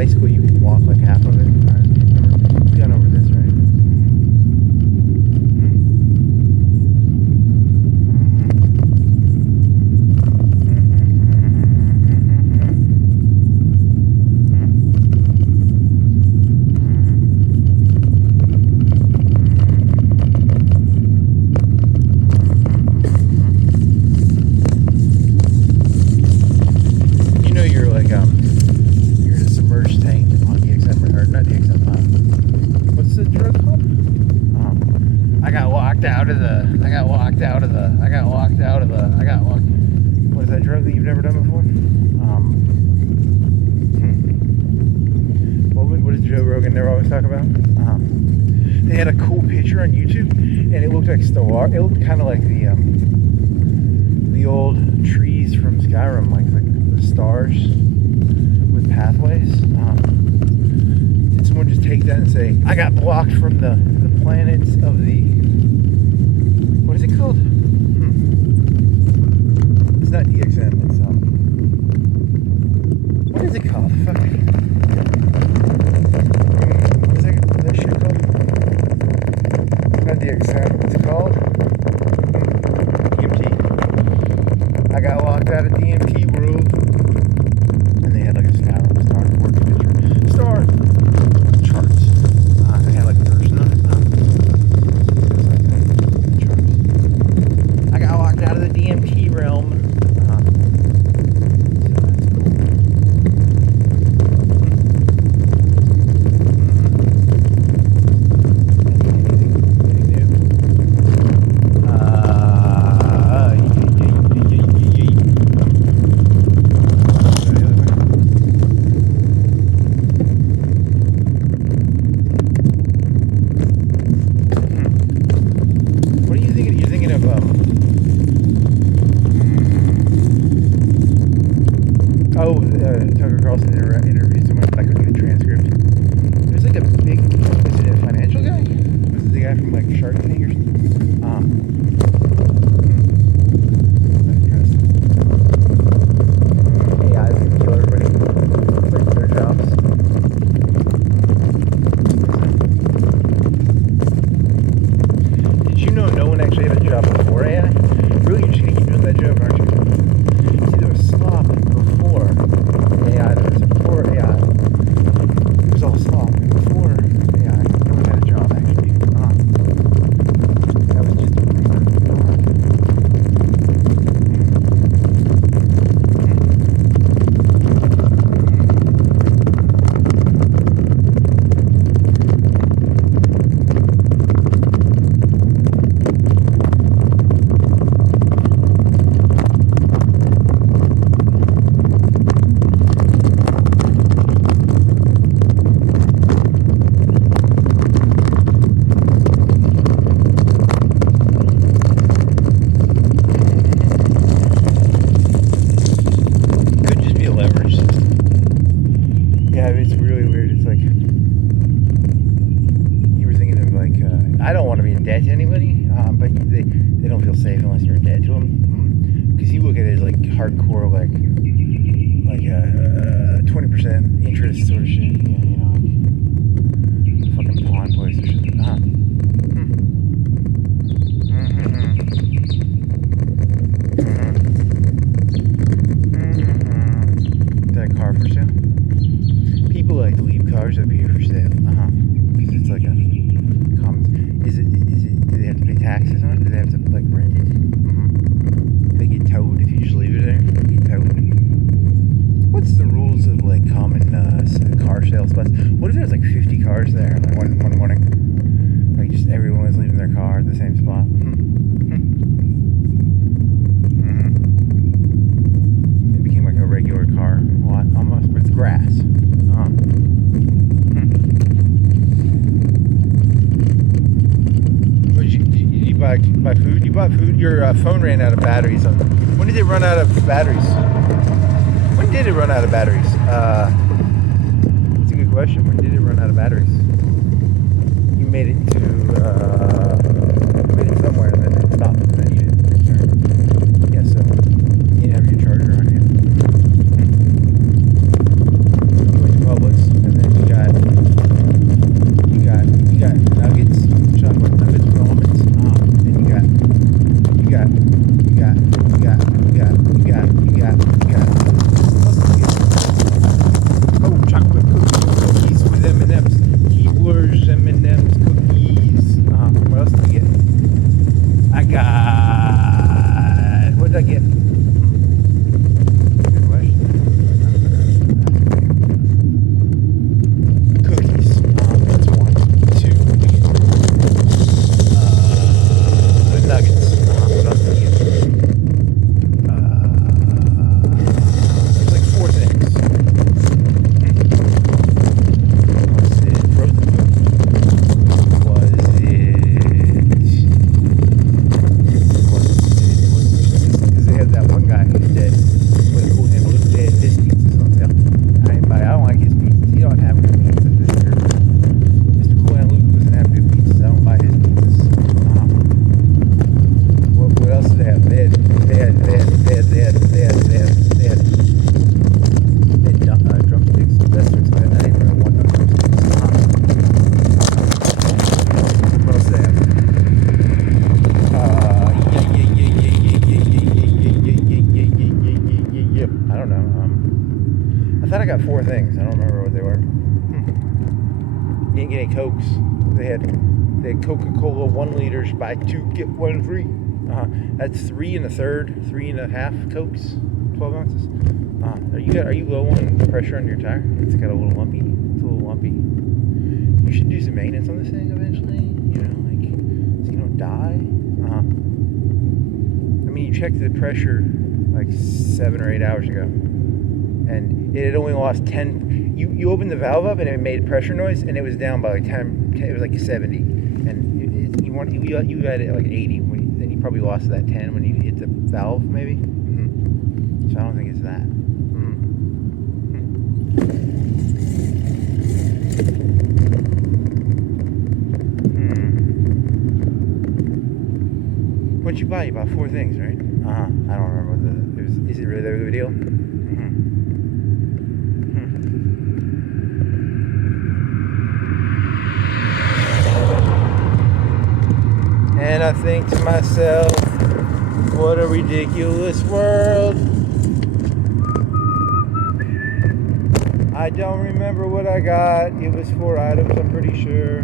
bicycle, you can walk like half of it. All right, we've gone over this, right? You're in a submerged tank on DXM, or not DXM, what's the drug called? I got walked out of the, what is that drug that you've never done before? What does Joe Rogan never always talk about? They had a cool picture on YouTube, and it looked like Stellaris. It looked kind of like the old trees from Skyrim, like the stars with pathways. Did someone just take that and say, I got blocked from the planets of the, what is it called? It's not DXM, it's what is it called? Fuck. What's that shit called? It's not DXM, it's called DMT. I got locked out of DMT world. And they had like a Star Wars picture. Star charts. They had like a version of it. Charts. I got locked out of the DMT realm. Tucker Carlson interviewed someone, but I couldn't get a transcript. There's like a big, is it a financial guy? Was it the guy from like Shark Tank or something? AI is gonna kill everybody, break their jobs. Did you know no one actually had a job before AI? Really, you're just gonna keep doing that job, aren't you? See, there was slop before AI, there was before AI. It was all slop before AI. No one had a job actually. That was just a rumor. It's really weird. It's like you were thinking of like I don't want to be in debt to anybody, but they don't feel safe unless you're in debt to them. Because you look at it as like hardcore, like 20% interest sort of shit. You know, like fucking pawn place or shit. Is that a car for sale? People like to leave cars up here for sale. Because it's like a common. Do they have to pay taxes on it? Do they have to like rent it? They get towed if you just leave it there. They get towed. What's the rules of like common car sale spots? What if there's like 50 cars there like one morning? Like just everyone was leaving their car at the same spot. It became like a regular car lot almost with grass. Did you buy food? You bought food? Your phone ran out of batteries. When did it run out of batteries? When did it run out of batteries? That's a good question. When did it run out of batteries? You made it to somewhere and then it stopped and then you didn't return. Yeah, so you didn't have your charger on you. You went to Publix. what they were. You didn't get any Cokes. They had Coca-Cola 1 liters, buy 2 get 1 free. That's 3 1/3, 3 1/2 Cokes, 12 ounces. Are you low on the pressure on your tire? It's got a little lumpy. It's a little lumpy. You should do some maintenance on this thing eventually. You know, like so you don't die. I mean, you checked the pressure like 7 or 8 hours ago, and it had only lost 10. You opened the valve up and it made pressure noise, and it was down by like 10. It was like 70, and you had it like 80. Then you probably lost that 10 when you hit the valve, maybe. So I don't think it's that. What'd you buy? You bought 4 things, right? I don't remember what is it really the video? And I think to myself, what a ridiculous world. I don't remember what I got. It was 4 items, I'm pretty sure.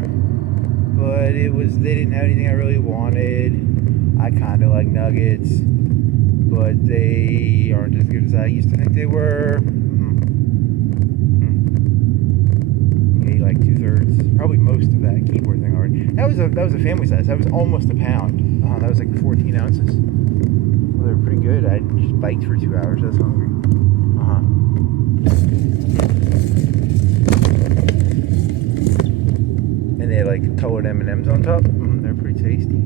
But they didn't have anything I really wanted. I kind of like nuggets, but they aren't as good as I used to think they were. You ate like 2/3, probably most of that keyboard thing already. That was a family size. That was almost a pound. That was like 14 ounces. Well, they were pretty good. I just biked for 2 hours. I was hungry. And they had like colored M&Ms on top. They're pretty tasty.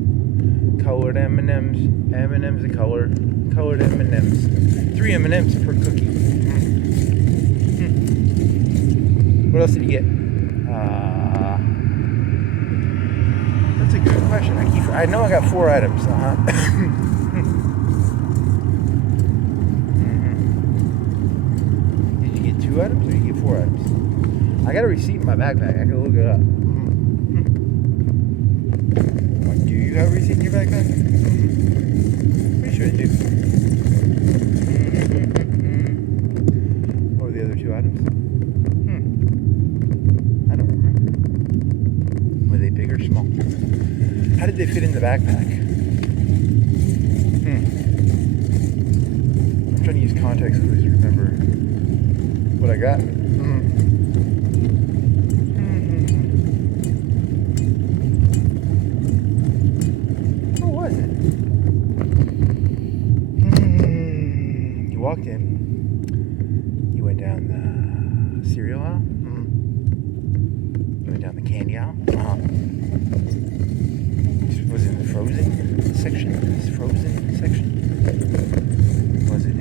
Colored M&Ms, M&Ms of color, colored M&Ms. 3 M&Ms per cookie. What else did you get? That's a good question. I know I got 4 items. Did you get 2 items or did you get 4 items? I got a receipt in my backpack. I can look it up. Do you have a receipt in your backpack? Pretty sure I do. What were the other 2 items? I don't remember. Were they big or small? How did they fit in the backpack? I'm trying to use context clues to remember what I got. Walked in, you went down the cereal aisle, you went down the candy aisle, was it in the frozen section? Was it in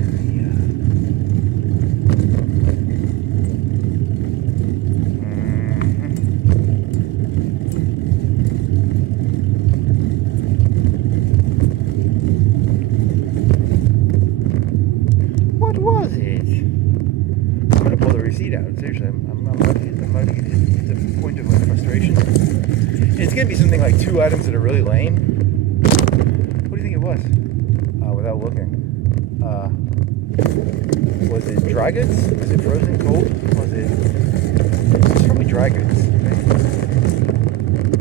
out? Seriously, I'm about to get to the point of like frustration. And it's gonna be something like 2 items that are really lame. What do you think it was? Without looking, was it dry goods? Was it frozen cold? It's probably dry goods. Right?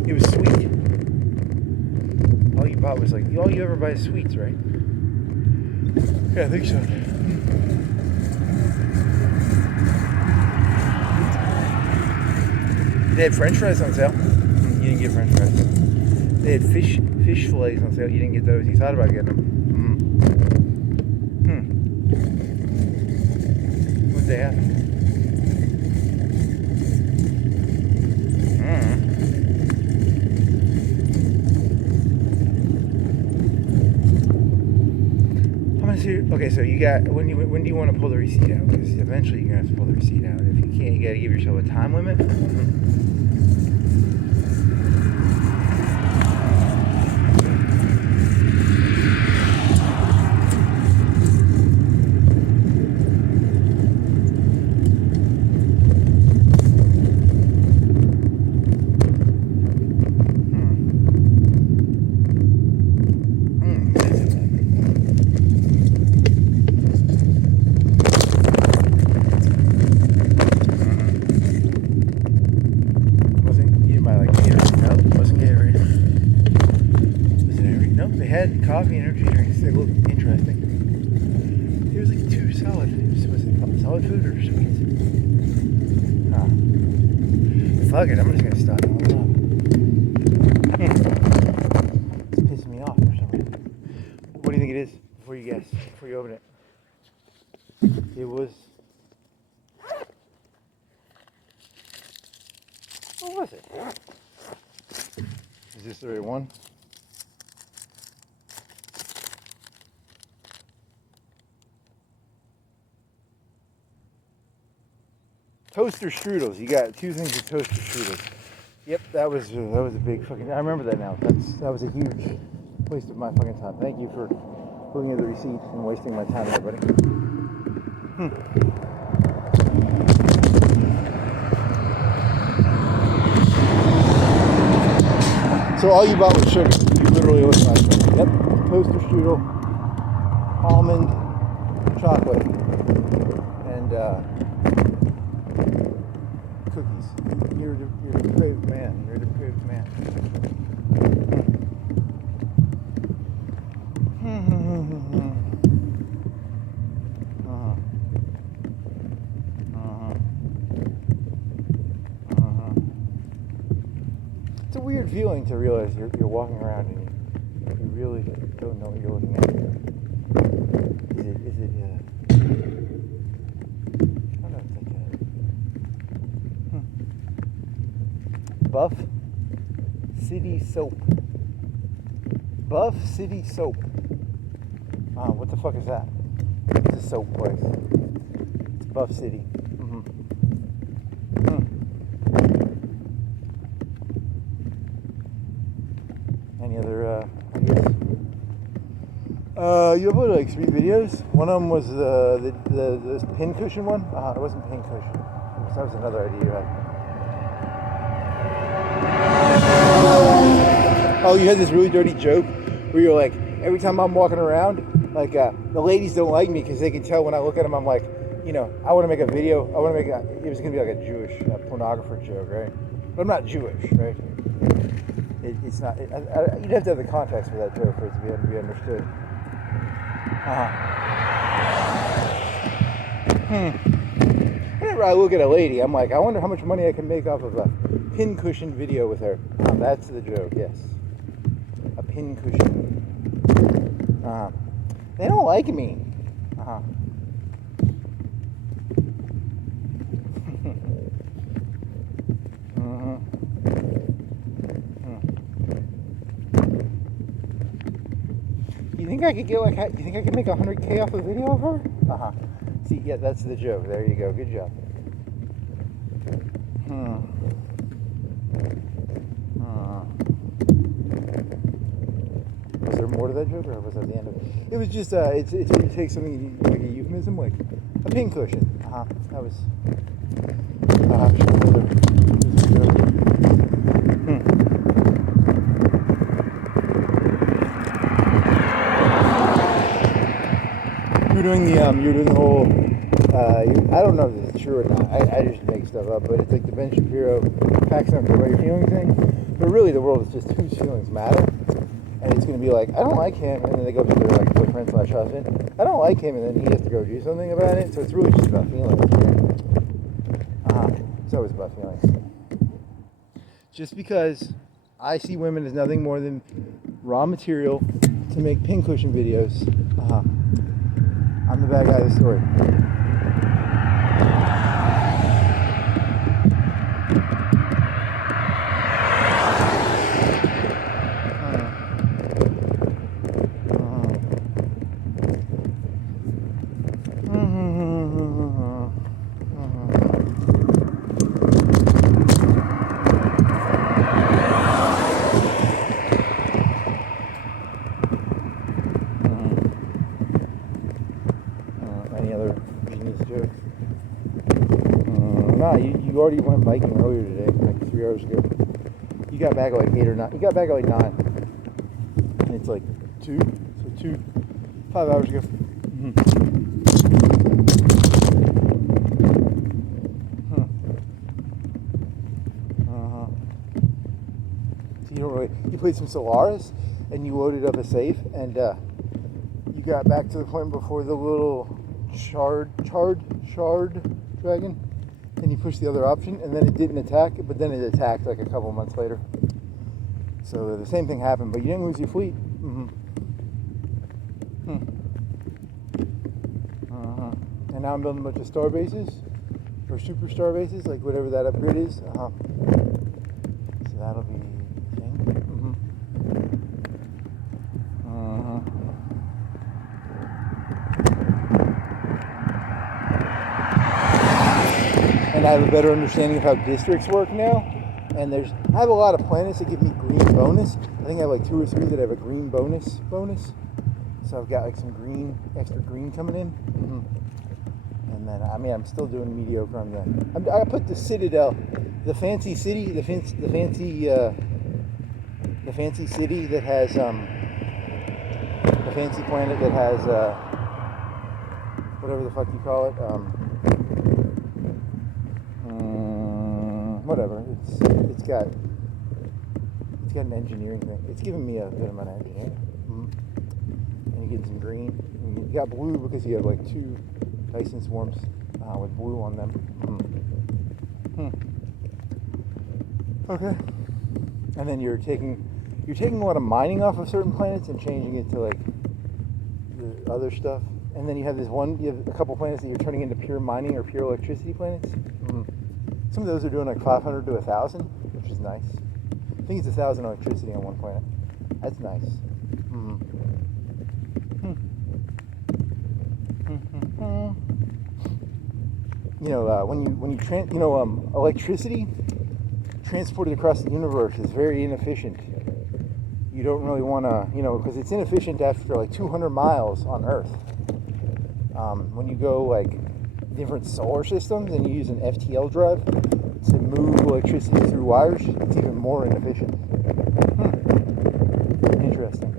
It was sweet. All you bought was all you ever buy is sweets, right? Yeah, I think so. They had French fries on sale. You didn't get French fries. They had fish fillets on sale. You didn't get those. You thought about getting them. What'd they have? I'm gonna see. Okay, so you got when do you want to pull the receipt out? Because eventually you're gonna have to pull the receipt out. If you can't, you gotta give yourself a time limit. coffee energy drinks. They look interesting. There's like 2 solid foods. Was it solid food or sweet? Huh. Fuck it, I'm just gonna stop all up. It's pissing me off for some reason. What do you think it is? Before you guess, before you open it. It was... What was it? Is this the right one? Toaster strudels. You got 2 things of toaster strudels. Yep, that was a big fucking... I remember that now. That was a huge waste of my fucking time. Thank you for looking at the receipt and wasting my time, everybody. So all you bought was sugar. You literally looked at sugar. Yep, toaster strudel, almond, chocolate, and cookies. You're a depraved man. You're a depraved man. It's a weird feeling to realize you're walking around and you really don't know what you're looking at. Is it I don't know, it's like Buff City Soap. Buff City Soap. What the fuck is that? It's a soap place. It's Buff City. Any other ideas? You uploaded like 3 videos. One of them was the pin cushion one. It wasn't pin cushion. That was another idea you had. Oh, you had this really dirty joke where you're like, every time I'm walking around, like the ladies don't like me because they can tell when I look at them. I'm like, you know, I want to make a video. I want to make it was gonna be like a Jewish pornographer joke, right? But I'm not Jewish, right? It's not. You'd have to have the context for that joke for it to be understood. Whenever I look at a lady, I'm like, I wonder how much money I can make off of a pin cushion video with her. That's the joke. Yes, a pin cushion. They don't like me. You think I could get like? You think I could make $100K off a video of her? See, yeah, that's the joke. There you go. Good job. Was there more to that joke, or was that the end of it? It was just it's when you take something like a euphemism, like a pin cushion. That was. You're doing the whole, I don't know if it's true or not, I just make stuff up, but it's like the Ben Shapiro facts don't care about your feelings thing, but really the world is just whose feelings matter, and it's going to be like, I don't like him, and then they go to their like boyfriend / husband, I don't like him, and then he has to go do something about it, so it's really just about feelings. It's always about feelings. Just because I see women as nothing more than raw material to make pincushion videos, I'm the bad guy of the story. Any other genius jokes? Nah, you already went biking earlier today, like 3 hours ago. You got back at like 8 or 9. You got back at like 9. And it's like 2, so 5 hours ago. So you played some Stellaris? and you loaded up a safe, and you got back to the point before the little shard dragon, and you pushed the other option, and then it didn't attack, but then it attacked like a couple months later. So the same thing happened, but you didn't lose your fleet. And now I'm building a bunch of star bases, or superstar bases, like whatever that upgrade is. So that'll be the thing. And I have a better understanding of how districts work now. And I have a lot of planets that give me green bonus. I think I have like 2 or 3 that have a green bonus. So I've got like some extra green coming in. And then, I mean, I'm still doing mediocre on I put the Citadel, the fancy city, the fancy city that has, the fancy planet that has, whatever the fuck you call it, whatever, it's got an engineering thing. It's giving me a good amount of engineering. And you get some green. And you got blue because you have like 2 Dyson swarms with blue on them. Okay. And then you're taking a lot of mining off of certain planets and changing it to like the other stuff. And then you have a couple planets that you're turning into pure mining or pure electricity planets. Some of those are doing like 500 to 1,000, which is nice. I think it's 1,000 electricity on one planet. That's nice. You know, when you electricity transported across the universe is very inefficient. You don't really want to, because it's inefficient after like 200 miles on Earth. When you go like different solar systems and you use an FTL drive to move electricity through wires, it's even more inefficient. Interesting.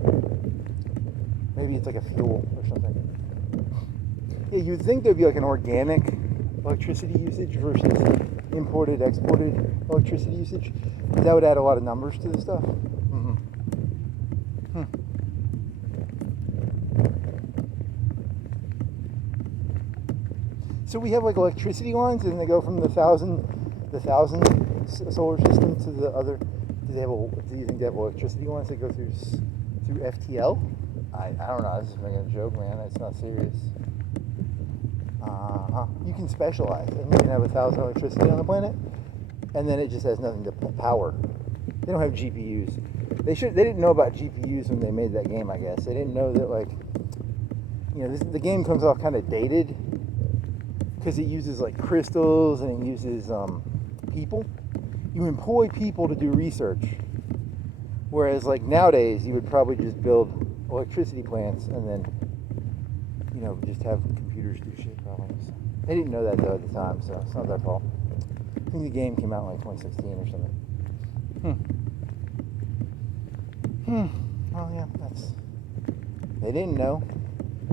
Maybe it's like a fuel or something. Yeah, you'd think there'd be like an organic electricity usage versus imported, exported electricity usage. That would add a lot of numbers to the stuff. So we have like electricity lines, and they go from the thousand solar system to the other. Do you think they have electricity lines that go through FTL? I don't know. I was just making a joke, man. It's not serious. You can specialize, and you can have 1,000 electricity on the planet, and then it just has nothing to power. They don't have GPUs. They didn't know about GPUs when they made that game. I guess they didn't know that, like, the game comes off kind of dated because it uses like crystals and it uses people. You employ people to do research, whereas like nowadays you would probably just build electricity plants and then just have computers do shit problems. They didn't know that though at the time, so it's not their fault. I think the game came out in like 2016 or something. Oh yeah, they didn't know.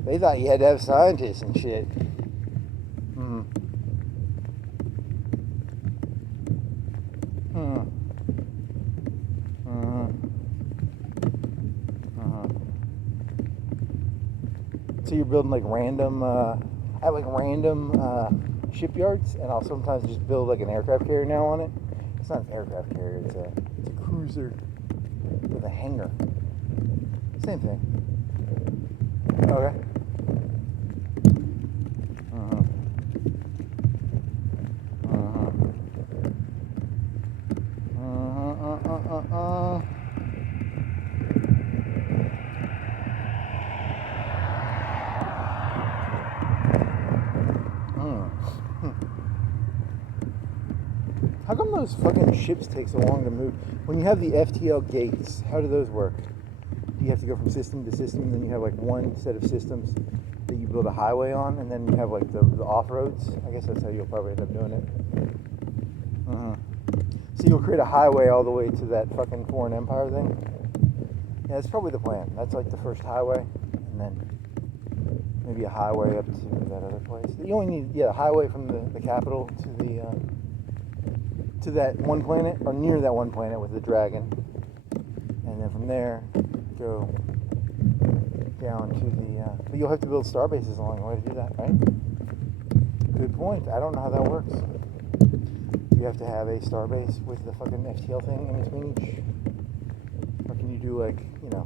They thought you had to have scientists and shit. So you're building like random, I have like random shipyards, and I'll sometimes just build like an aircraft carrier now on it. It's not an aircraft carrier, it's a cruiser with a hangar. Same thing. Okay. How come those fucking ships take so long to move? When you have the FTL gates, how do those work? Do you have to go from system to system, and then you have like one set of systems that you build a highway on, and then you have like the off-roads? I guess that's how you'll probably end up doing it. So you'll create a highway all the way to that fucking foreign empire thing? Yeah, that's probably the plan. That's like the first highway, and then maybe a highway up to that other place. You only need, a highway from the capital to that one planet, or near that one planet with the dragon. And then from there go down to the, but you'll have to build star bases along the way to do that, right? Good point. I don't know how that works. You have to have a star base with the fucking FTL thing in between each? Or can you do like, you know,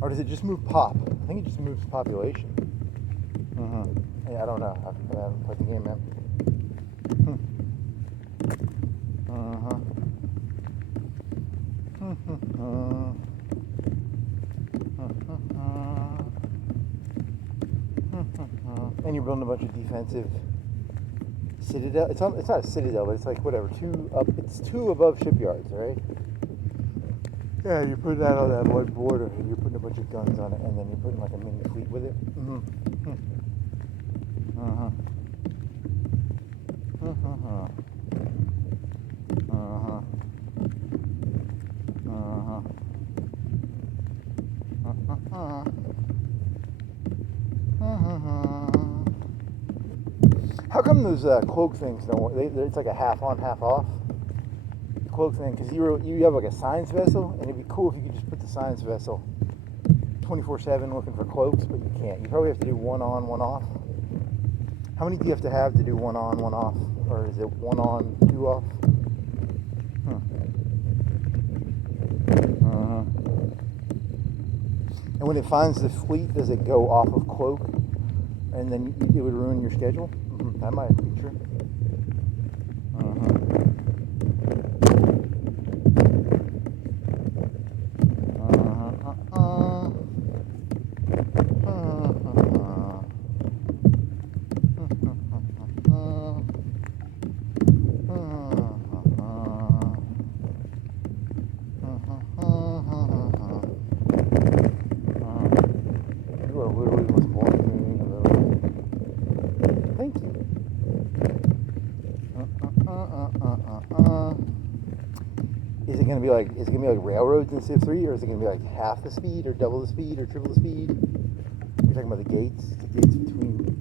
or does it just move pop? I think it just moves population. Yeah, I don't know. I haven't played the game yet. And you're building a bunch of defensive citadel. It's not a citadel, but it's like whatever. It's two above shipyards, right? Yeah, you're putting that on that one border, and you're putting a bunch of guns on it, and then you're putting like a mini fleet with it. How come those cloak things don't work? It's like a half on, half off cloak thing, because you have like a science vessel, and it'd be cool if you could just put the science vessel 24/7 looking for cloaks, but you can't. You probably have to do one on, one off. How many do you have to do one on, one off? Or is it one on, two off? And when it finds the fleet, does it go off of cloak? And then it would ruin your schedule? That might be true. Is it gonna be like railroads in Civ 3, or is it gonna be like half the speed, or double the speed, or triple the speed? You're talking about the gates between.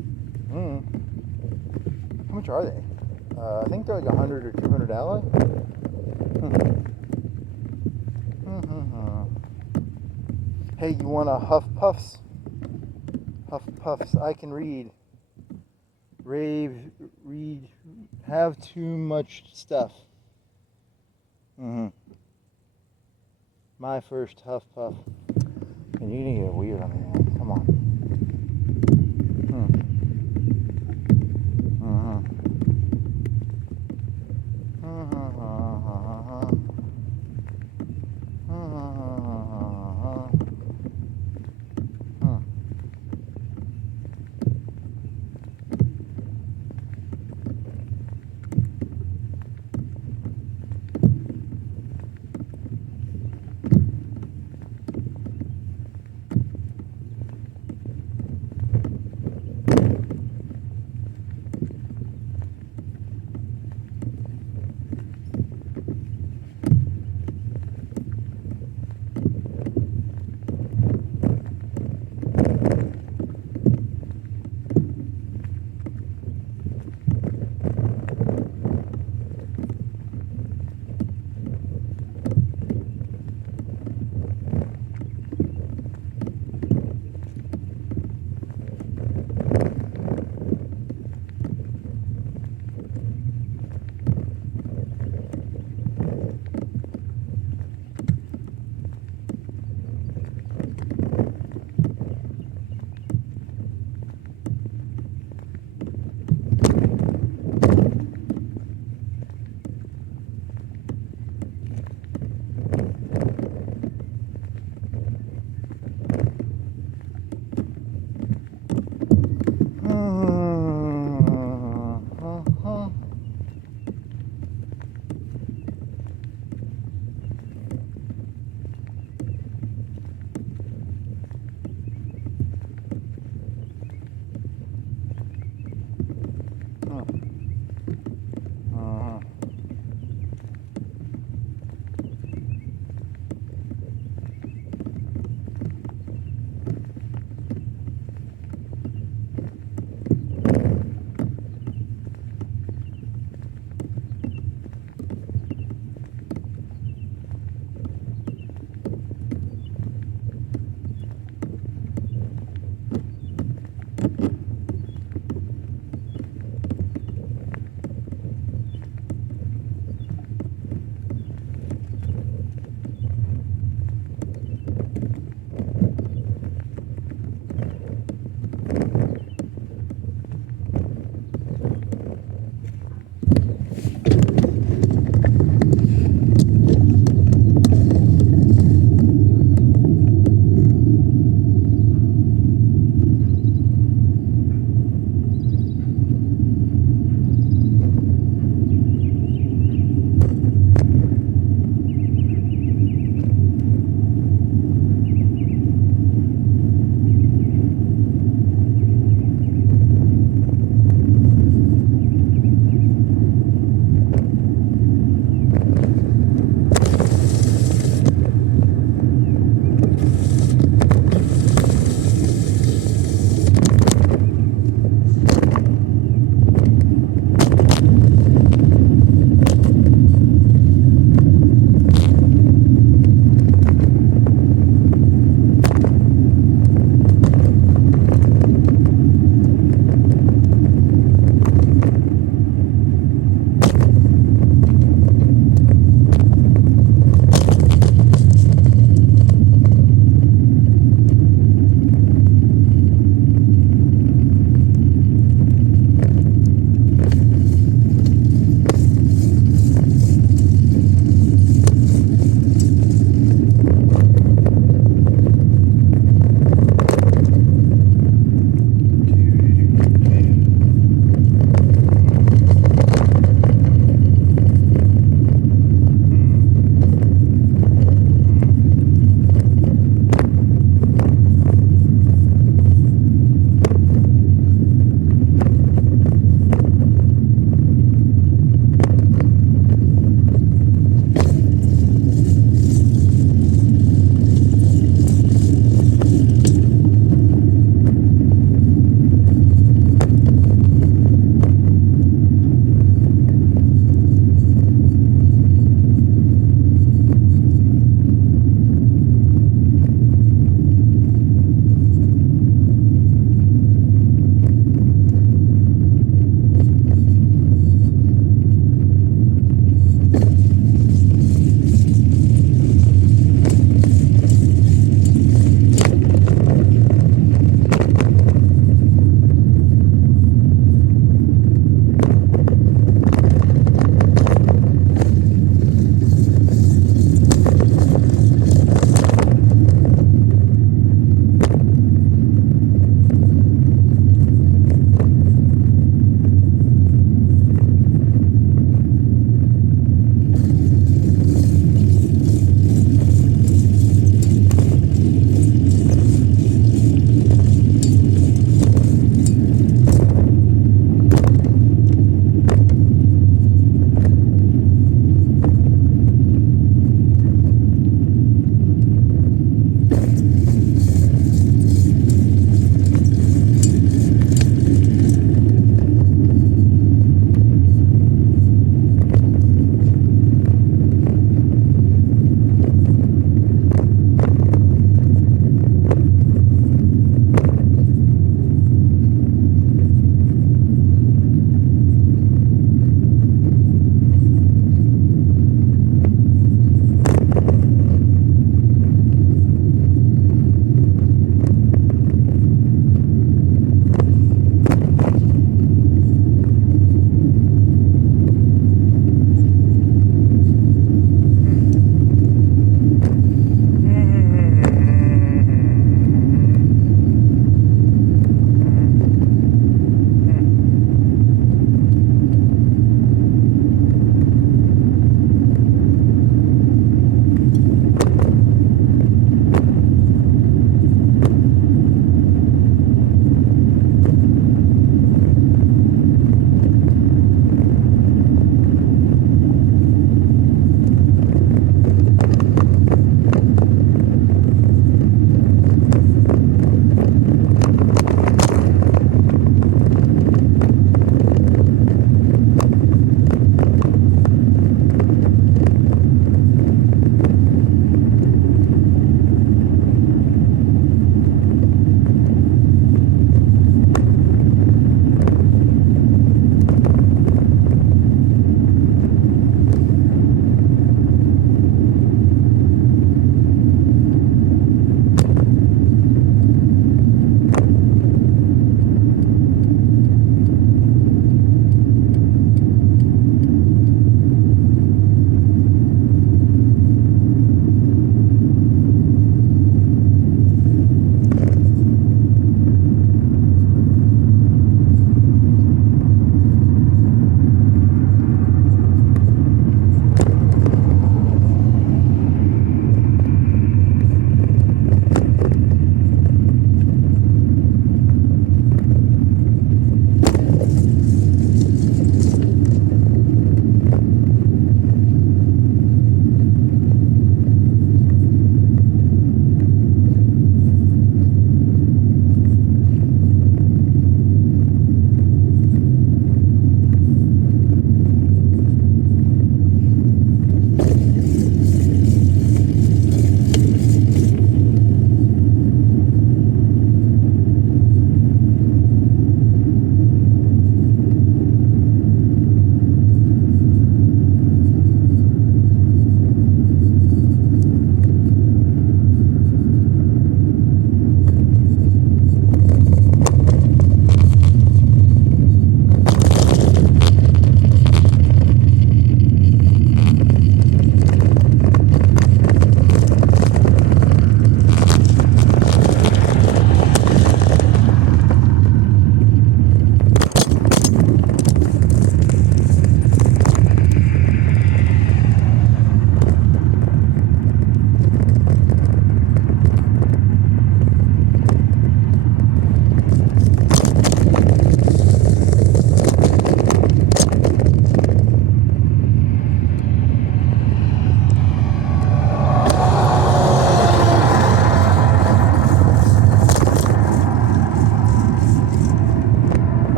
How much are they? I think they're like 100 or 200 ally. Hey, you want a Huff Puffs? Huff Puffs. I can read. Rave, read, have too much stuff. My first Huff Puff. And you're gonna get weird on me, man. Come on.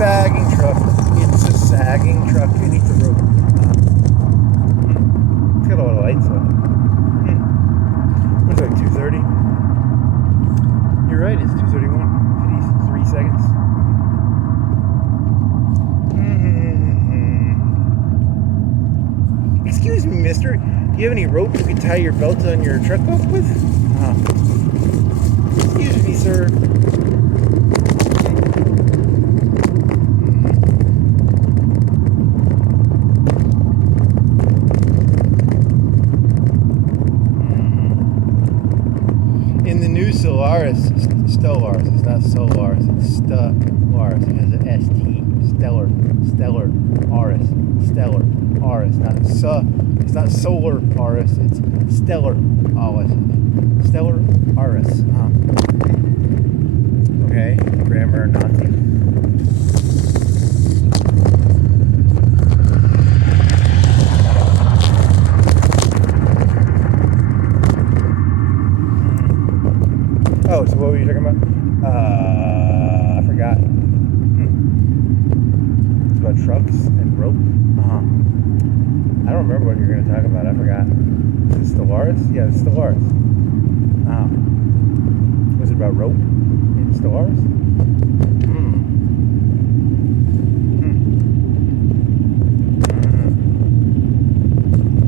sagging truck. It's a sagging truck. It needs a rope. It's got a lot of lights on. What's it, like 2:30? You're right, it's 2:31. 53 seconds. Excuse me, mister. Do you have any rope you can tie your belt on your truck up with? Excuse me, sir. In the new Stellaris, it's not Solaris, it's Stellaris. It has an ST, Stellar, Aris, it's not Solar Aris, it's Stellar Aris. Stellar Aris. Okay, grammar Nazi. Oh, so what were you talking about? I forgot. It's about trucks and rope. I don't remember what you were going to talk about. I forgot. Is it Stellaris? Yeah, it's Stellaris. Was it about rope in Stellaris?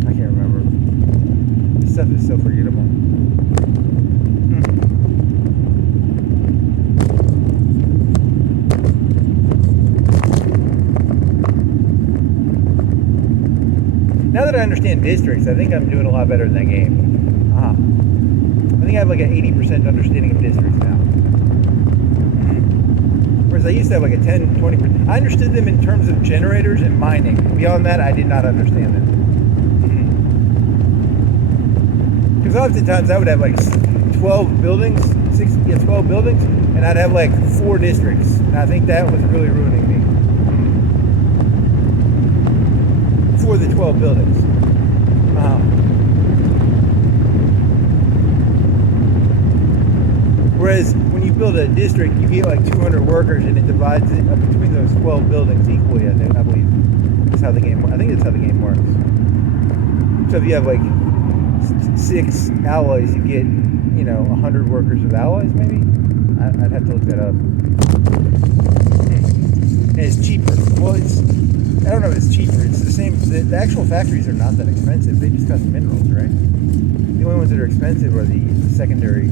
I can't remember. This stuff is so forgettable. Now that I understand districts, I think I'm doing a lot better in that game. I think I have like an 80% understanding of districts now. Whereas I used to have like a 10, 20%. I understood them in terms of generators and mining. Beyond that, I did not understand them. Because oftentimes I would have like 12 buildings, 12 buildings, and I'd have like 4 districts. And I think that was really ruining me. For the 12 buildings. Whereas when you build a district, you get like 200 workers and it divides it up between those 12 buildings equally, I believe. That's how the game works. I think that's how the game works. So if you have like 6 alloys, you get, 100 workers of alloys maybe? I'd have to look that up. And it's cheaper. Well, I don't know if it's cheaper. It's the same. The actual factories are not that expensive. They just cost minerals, right? The only ones that are expensive are the secondary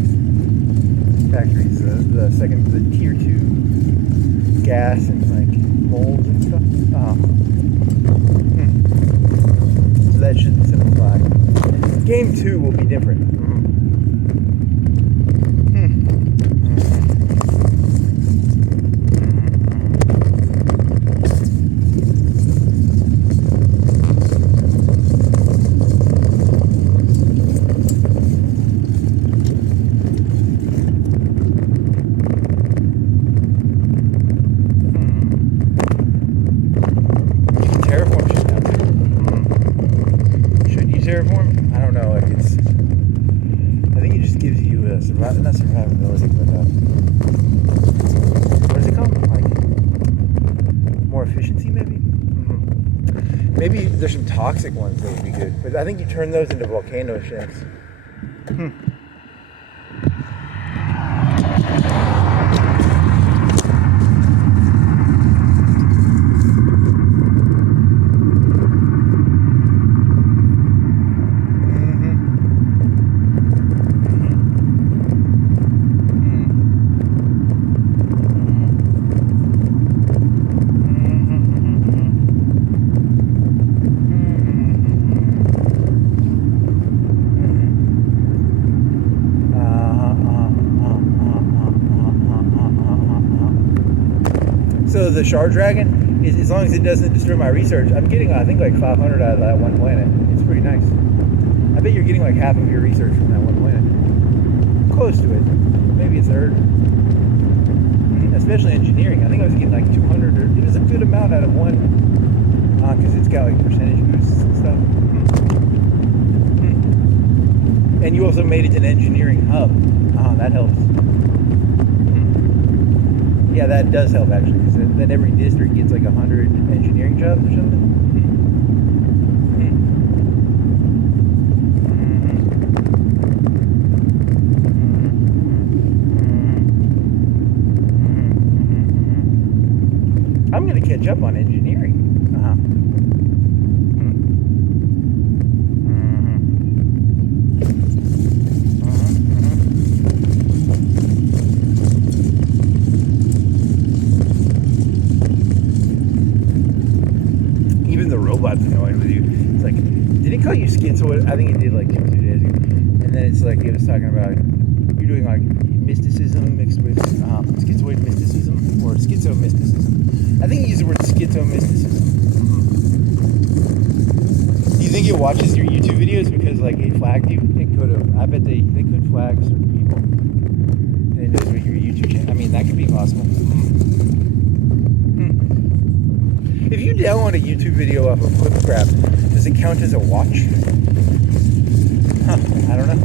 factories, the tier 2 gas and like molds and stuff. So that should simplify. Game 2 will be different. I don't know, like I think it just gives you not survivability, but what is it called? Like more efficiency, maybe? Maybe there's some toxic ones that would be good, but I think you turn those into volcano ships. So the Shard Dragon, is, as long as it doesn't destroy my research, I'm getting, I think, like 500 out of that one planet. It's pretty nice. I bet you're getting like half of your research from that one planet. Close to it. Maybe a third. Especially engineering. I think I was getting like 200, or it was a good amount out of one. Because it's got like percentage boosts and stuff. And you also made it an engineering hub. That helps. Yeah, that does help actually. Because then every district gets like 100 engineering jobs or something. I'm gonna catch up on engineering. Even the robot's annoyed with you. It's like, did it call you schizoid? I think it did like 2 or 3 days ago. And then it's like it was talking about you're doing like mysticism mixed with schizoid mysticism or schizo mysticism. I think he used the word schizo mysticism. Do you think it watches your YouTube videos because like it flagged you? It could have. I bet they could flag certain people. And it knows what your YouTube channel. I mean, that could be possible. If you download a YouTube video off of Flipscrap, does it count as a watch? I don't know.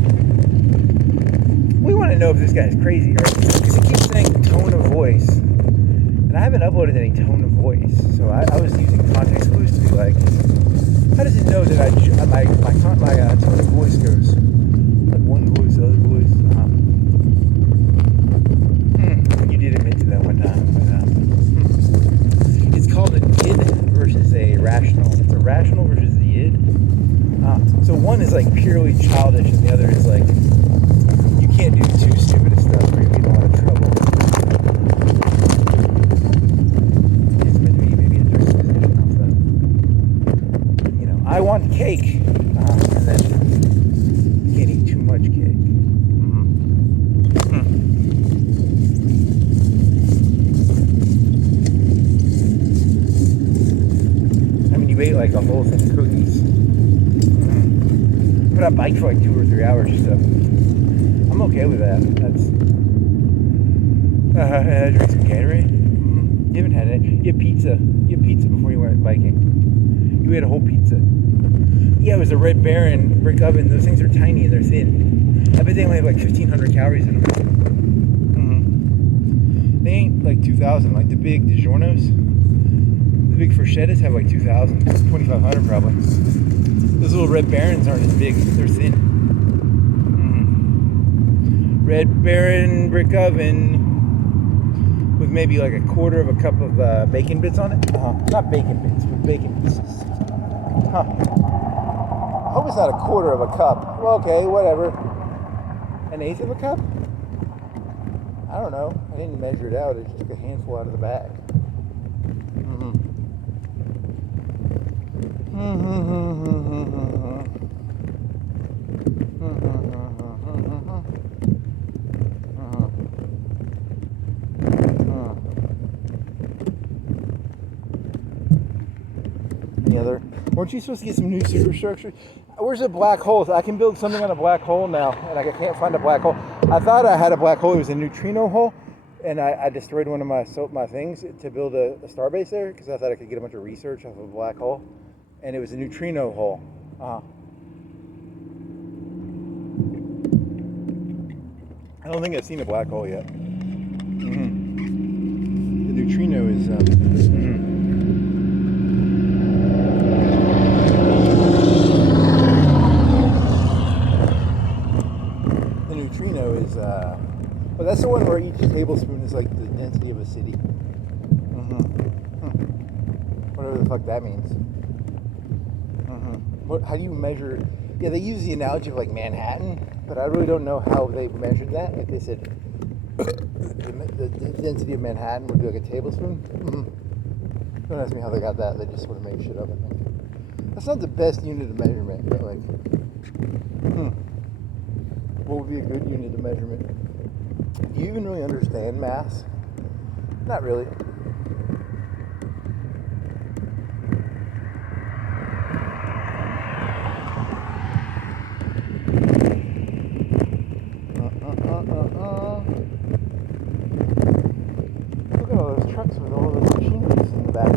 We want to know if this guy's crazy, right? Because he keeps saying tone of voice. And I haven't uploaded any tone of voice. So I was using context clues to be like, how does it know that my tone of voice goes? Like one voice, the other voice. You didn't mention that one time. It's called an id versus a rational. It's a rational versus the id. So one is like purely childish, and the other is like you can't do too stupid of stuff or you'll be in a lot of trouble. It's meant to be maybe a juxtaposition of that. You know, I want cake, and then you can't eat too much cake. You ate like a whole thing of cookies. But I biked for like 2 or 3 hours or so. I'm okay with that. That's. And I drank some Gatorade. You haven't had it. You had pizza. You had pizza before you went biking. You ate a whole pizza. Yeah, it was a Red Baron brick oven. Those things are tiny and they're thin. I bet they only have like 1,500 calories in them. They ain't like 2,000. Like the big DiGiorno's. The big Frushettas have like 2,000, 2,500 probably. Those little Red Barons aren't as big, they're thin. Red Baron brick oven with maybe like a quarter of a cup of bacon bits on it. Not bacon bits, but bacon pieces. I hope it's not a quarter of a cup. Well, okay, whatever. An eighth of a cup? I don't know. I didn't measure it out. I just took a handful out of the bag. Any other? Weren't you supposed to get some new superstructure? Where's the black holes? I can build something on a black hole now, and I can't find a black hole. I thought I had a black hole. It was a neutrino hole, and I destroyed one of my things to build a starbase there because I thought I could get a bunch of research off of a black hole, and it was a neutrino hole. I don't think I've seen a black hole yet. The neutrino is. The neutrino is. Well, that's the one where each tablespoon is like the density of a city. Whatever the fuck that means. How do you measure? Yeah, they use the analogy of like Manhattan, but I really don't know how they measured that. Like they said, the density of Manhattan would be like a tablespoon. Don't ask me how they got that. They just sort of made shit up, I think. That's not the best unit of measurement, but like, what would be a good unit of measurement? Do you even really understand math? Not really. Look at all those trucks with all those machineries in the back.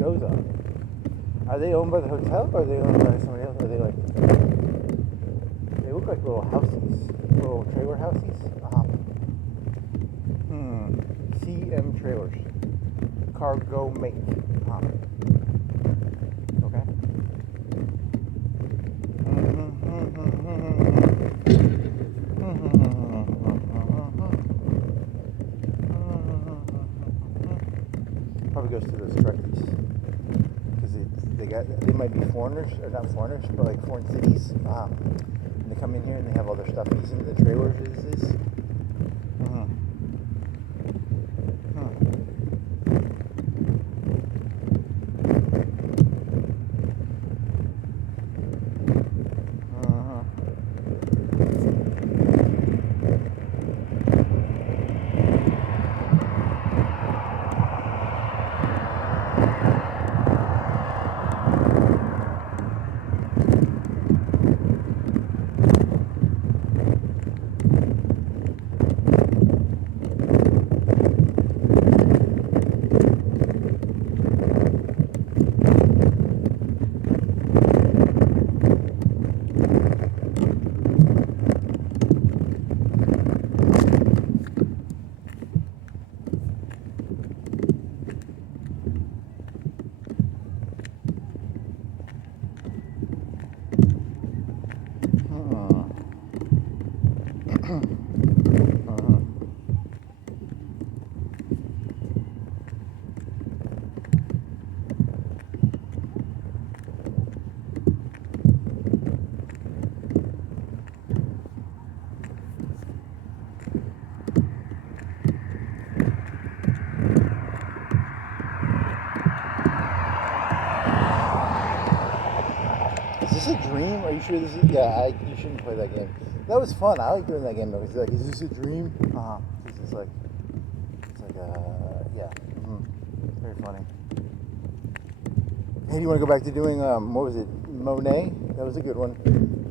those are. Are they owned by the hotel or are they owned by somebody else? Are they like... They look like little houses. Little trailer houses. CM trailers. Cargo mate. Okay. Probably goes to those truckies. Because they might be foreigners, or not foreigners, but like foreign cities. And they come in here and they have all their stuff. These are the trailers. Is this a dream? Are you sure this is... Yeah, you shouldn't play that game. That was fun. I like doing that game though. It's like, is this a dream? This is like... It's like yeah. Very funny. Hey, do you want to go back to doing, what was it? Monet? That was a good one.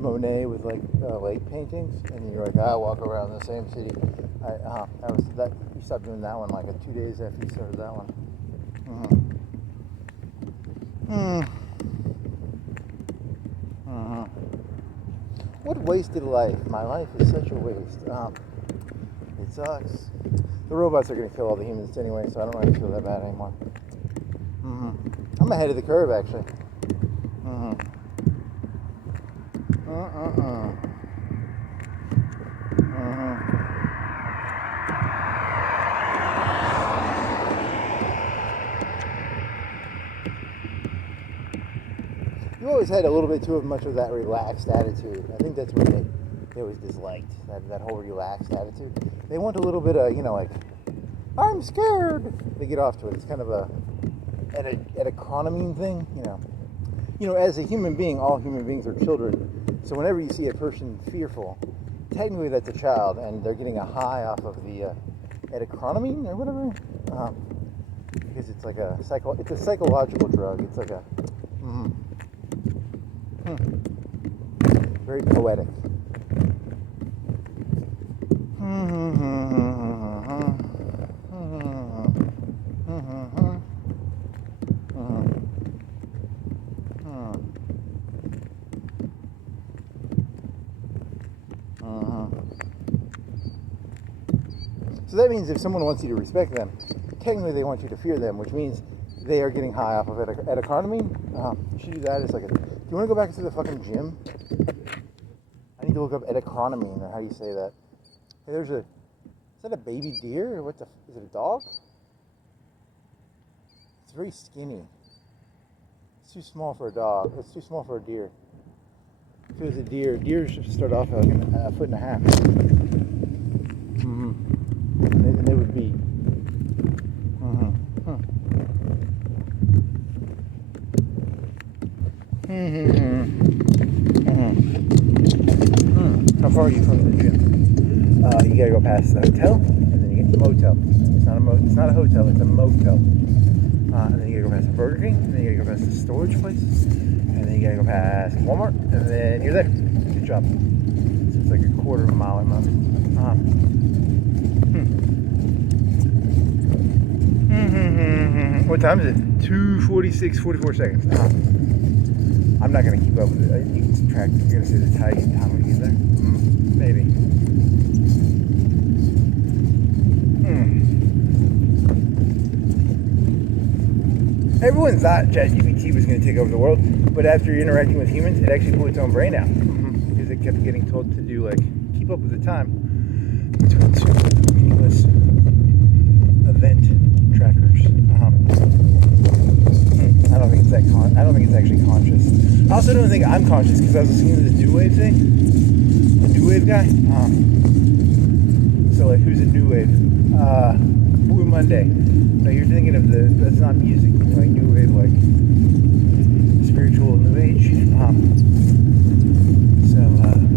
Monet with like lake paintings. And then you're like, walk around the same city. You stopped doing that one like 2 days after you started that one. What wasted life? My life is such a waste. It sucks. The robots are going to kill all the humans anyway, so I don't really feel that bad anymore. I'm ahead of the curve, actually. You always had a little bit too much of that relaxed attitude. I think that's what they always disliked, that whole relaxed attitude. They want a little bit of, like, I'm scared. They get off to it. It's kind of an economy thing, as a human being, all human beings are children. So whenever you see a person fearful, technically that's a child, and they're getting a high off of the economy or whatever, because it's like it's a psychological drug. It's like a very poetic. So that means if someone wants you to respect them, technically they want you to fear them, which means they are getting high off of economy. You should do that as like do you want to go back to the fucking gym? I need to look up economy, or how do you say that? Hey, is that a baby deer, or is it a dog? It's very skinny. It's too small for a dog. It's too small for a deer. If it was a deer should start off at like a foot and a half. And they would be. How far are you from the gym? You gotta go past the hotel, and then you get the motel. It's not a hotel, it's a motel. And then you gotta go past the Burger King, and then you gotta go past the storage place, and then you gotta go past Walmart, and then you're there. Good job. So it's like a quarter of a mile at most. What time is it? 2:46, 44 seconds. I'm not going to keep up with it. You can subtract. You're going to say the time when you get there? Maybe. Everyone thought ChatGPT was going to take over the world, but after interacting with humans, it actually blew its own brain out. Because it kept getting told to do, like, keep up with the time between two meaningless event trackers. I don't think it's that I don't think it's actually conscious. I also don't think I'm conscious because I was listening to this New Wave thing. The New Wave guy. So like, who's a New Wave? Blue Monday. No, you're thinking of that's not music. Like New Wave, like spiritual New Age.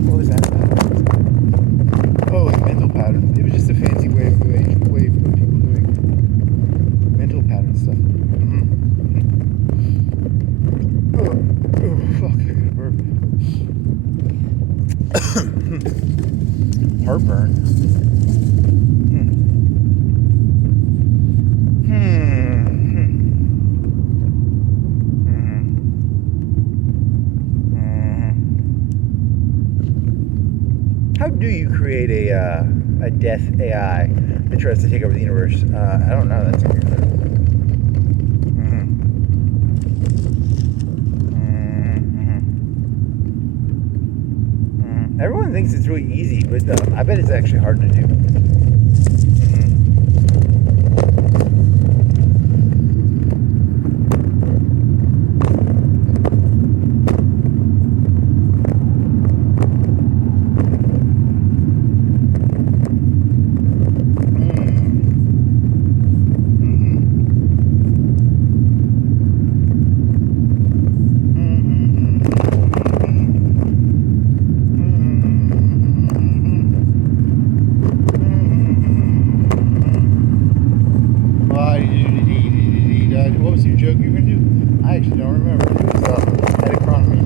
What was that about? Oh, like mental patterns. It was just a fancy way of New Age, way of people doing mental pattern stuff. Oh, fuck, I got a burp. Heartburn. How do you create a death AI that tries to take over the universe? I don't know. That's a good question. Everyone thinks it's really easy, but I bet it's actually hard to do. What was your joke you were going to do? I actually don't remember. It was head economy.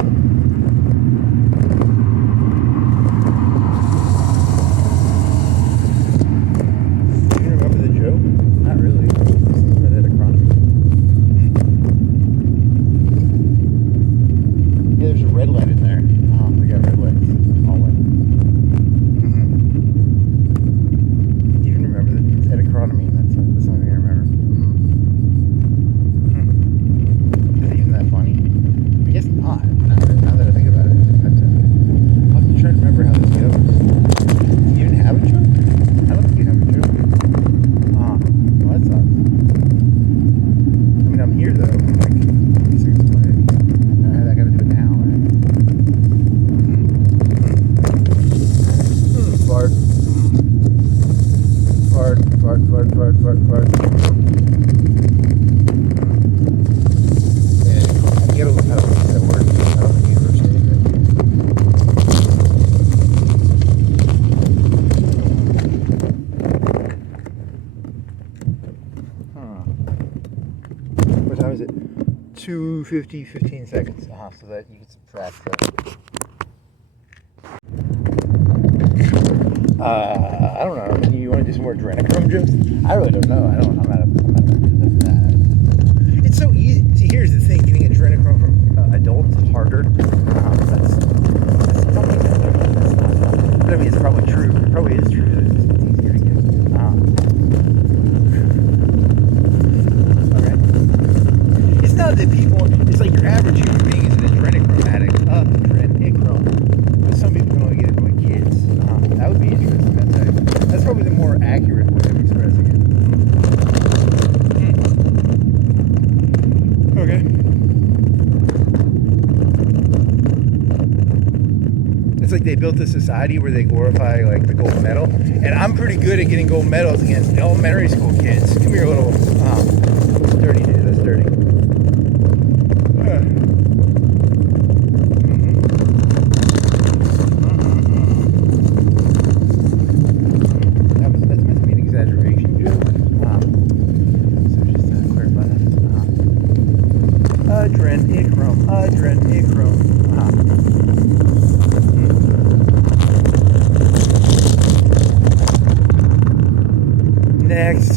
Do you remember the joke? Not really. But head economy. Yeah, there's a red light in there. They got red lights. All white. Do you even remember that? It's head economy. That's the only thing I remember. Funny? I guess not. Now that I think about it, I'll have to try to remember how this goes. Do you even have a joke? I don't think you have a joke. Well, that sucks. I mean, I'm here though. Like, 20 seconds away. I gotta do it now, right? Fart. Fart. Get a look how to use that word. I don't think you ever say it. What time is it? 2:50, 15 seconds. So that you can subtract that. I don't know. You want to do some more adrenochrome jokes? I really don't know. I'm not a good for that. It's so easy. See, here's the thing: getting adrenochrome from adults is harder. That's probably not, but I mean, it's probably true. It probably is true that it's easier to get. Okay. It's not that people. It's like your average human being is an adrenochrome addict. Adrenochrome. But some people can only get it from like kids. That would be interesting. That's probably the more accurate way of expressing it. Okay. It's like they built a society where they glorify like the gold medal, and I'm pretty good at getting gold medals against elementary school kids. Come here, little dirty dude. That's dirty. That's meant to be an exaggeration joke. So just to clarify that. Adrenochrome. Next.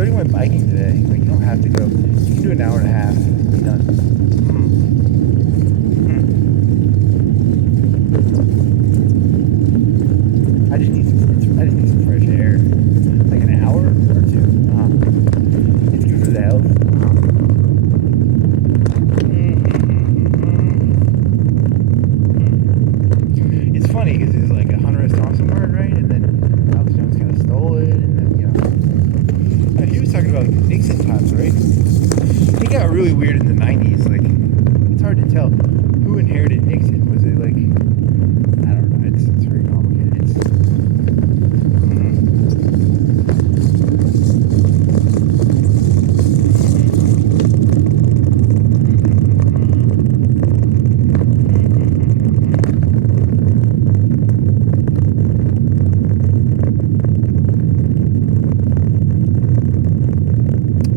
Jody went biking today. Like, you don't have to go. You can do an hour and a half and be done. I just need some fresh air. Like an hour or two. It's good for the health. It's funny because it's like a Hunter S. Thompson word, right? And then Alex Jones kind of stole it, and then, you know. He was talking about Nixon times, right? It got really weird in the 90s. Like, it's hard to tell who inherited Nixon. Was it like, I don't know. It's very complicated.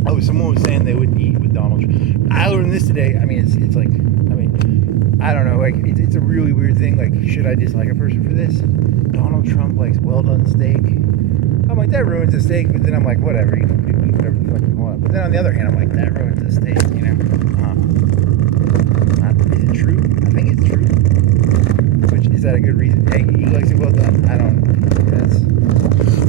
Oh, someone was saying they wouldn't eat with Donald Trump. I learned this today. I mean, it's like, I mean, I don't know. Like, it's a really weird thing. Like, should I dislike a person for this? Donald Trump likes well-done steak. I'm like, that ruins the steak. But then I'm like, whatever. You can do whatever the fuck you want. But then on the other hand, I'm like, that ruins the steak. You know? Is it true? I think it's true. Which is that a good reason? Hey, he likes it well done. I don't.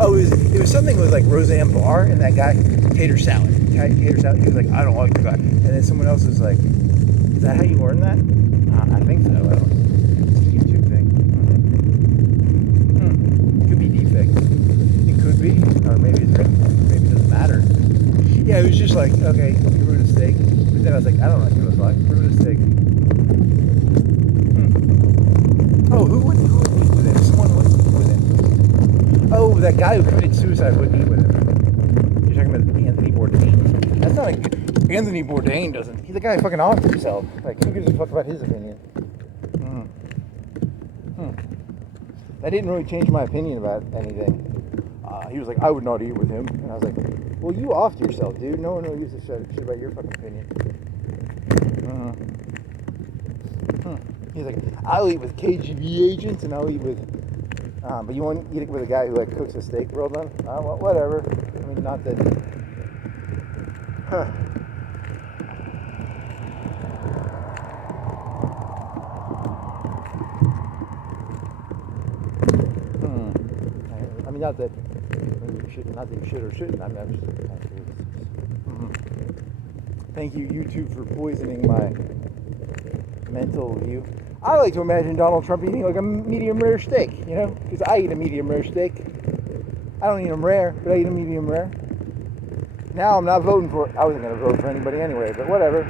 Oh, it was something with like Roseanne Barr and that guy, tater salad. Tater salad. He was like, I don't like that. And then someone else was like, is that how you learn that? I think so. I don't know. It's a YouTube thing. Could be defect. It could be. Or maybe it's real. Maybe it doesn't matter. Yeah, it was just like, okay, you ruined a steak. But then I was like, I don't know what it was like. Ruined a steak. Oh, who wouldn't eat with him? Someone wouldn't eat with him. Oh, that guy who committed suicide wouldn't eat with him. You're talking about Anthony Bourdain. That's not Anthony Bourdain doesn't. He's the guy who fucking offed himself. Like, who gives a fuck about his opinion? That didn't really change my opinion about anything. He was like, I would not eat with him. And I was like, well, you offed yourself, dude. No one really gives a shit about your fucking opinion. He's like, I'll eat with KGB agents and I'll eat with, but you won't eat it with a guy who like cooks a steak well done? Well, whatever. I mean, not that. I mean, not that you should or shouldn't. I mean, I'm just kind of curious. Thank you, YouTube, for poisoning my mental view. I like to imagine Donald Trump eating like a medium rare steak, you know, because I eat a medium rare steak. I don't eat them rare, but I eat a medium rare. Now I'm not voting for it. I wasn't going to vote for anybody anyway, but whatever.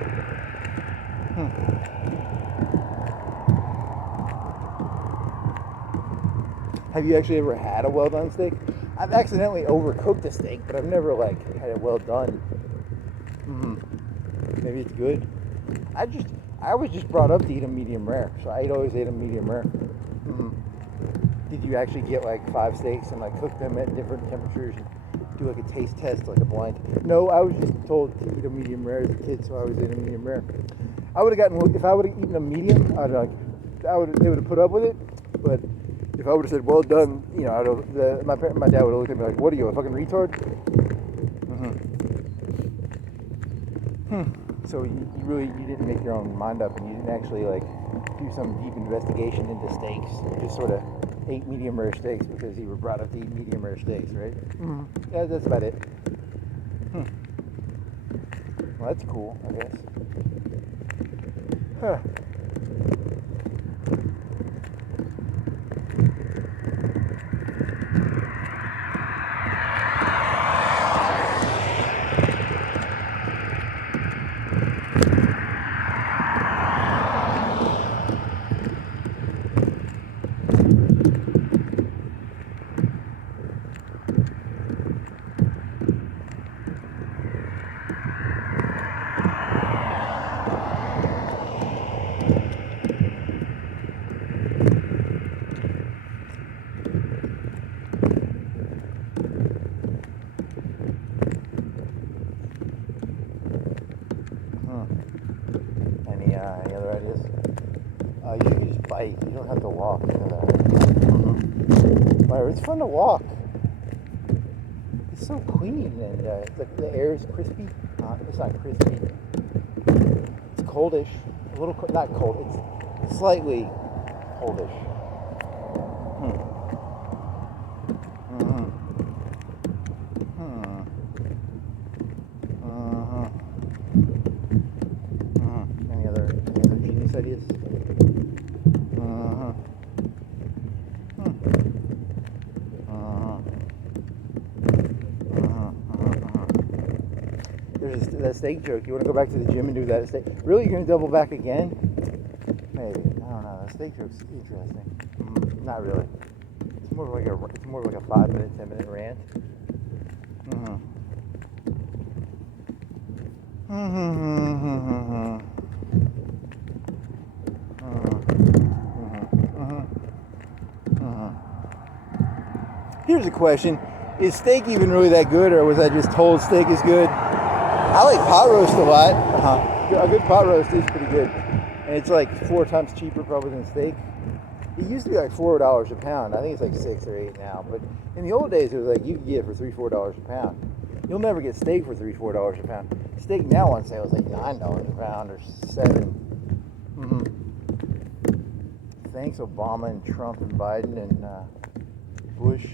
Have you actually ever had a well done steak? I've accidentally overcooked a steak, but I've never like had it well done. Maybe it's good. I was just brought up to eat a medium rare, so I always ate a medium rare. Did you actually get like 5 steaks and like cook them at different temperatures and do like a taste test, like a blind? No, I was just told to eat a medium rare as a kid, so I always ate a medium rare. I would have gotten, if I would have eaten a medium, they would have put up with it. But if I would have said well done, you know, my dad would have looked at me like, "What are you, a fucking retard?" So you didn't make your own mind up, and you didn't actually like do some deep investigation into steaks. You just sort of ate medium rare steaks because you were brought up to eat medium rare steaks, right? Yeah, that's about it. Well, that's cool, I guess. Any other ideas? You can just bike. You don't have to walk. Whatever. It's fun to walk. It's so clean, and it's like the air is crispy. It's not crispy. It's coldish. A little, not cold. It's slightly coldish. Any other genius ideas? There's that steak joke. You want to go back to the gym and do that steak? Really, you're going to double back again? Maybe. I don't know. That steak joke's interesting. Not really. It's more like a 5-minute, 10-minute rant. Here's a question. Is steak even really that good, or was I just told steak is good? I like pot roast a lot. A good pot roast is pretty good. And it's like 4 times cheaper probably than steak. It used to be like $4 a pound. I think it's like 6 or 8 now. But in the old days, it was like you could get it for $3-4 a pound. You'll never get steak for $3-4 a pound. Steak now on sale is like $9 a pound or $7. Thanks Obama and Trump and Biden and Bush.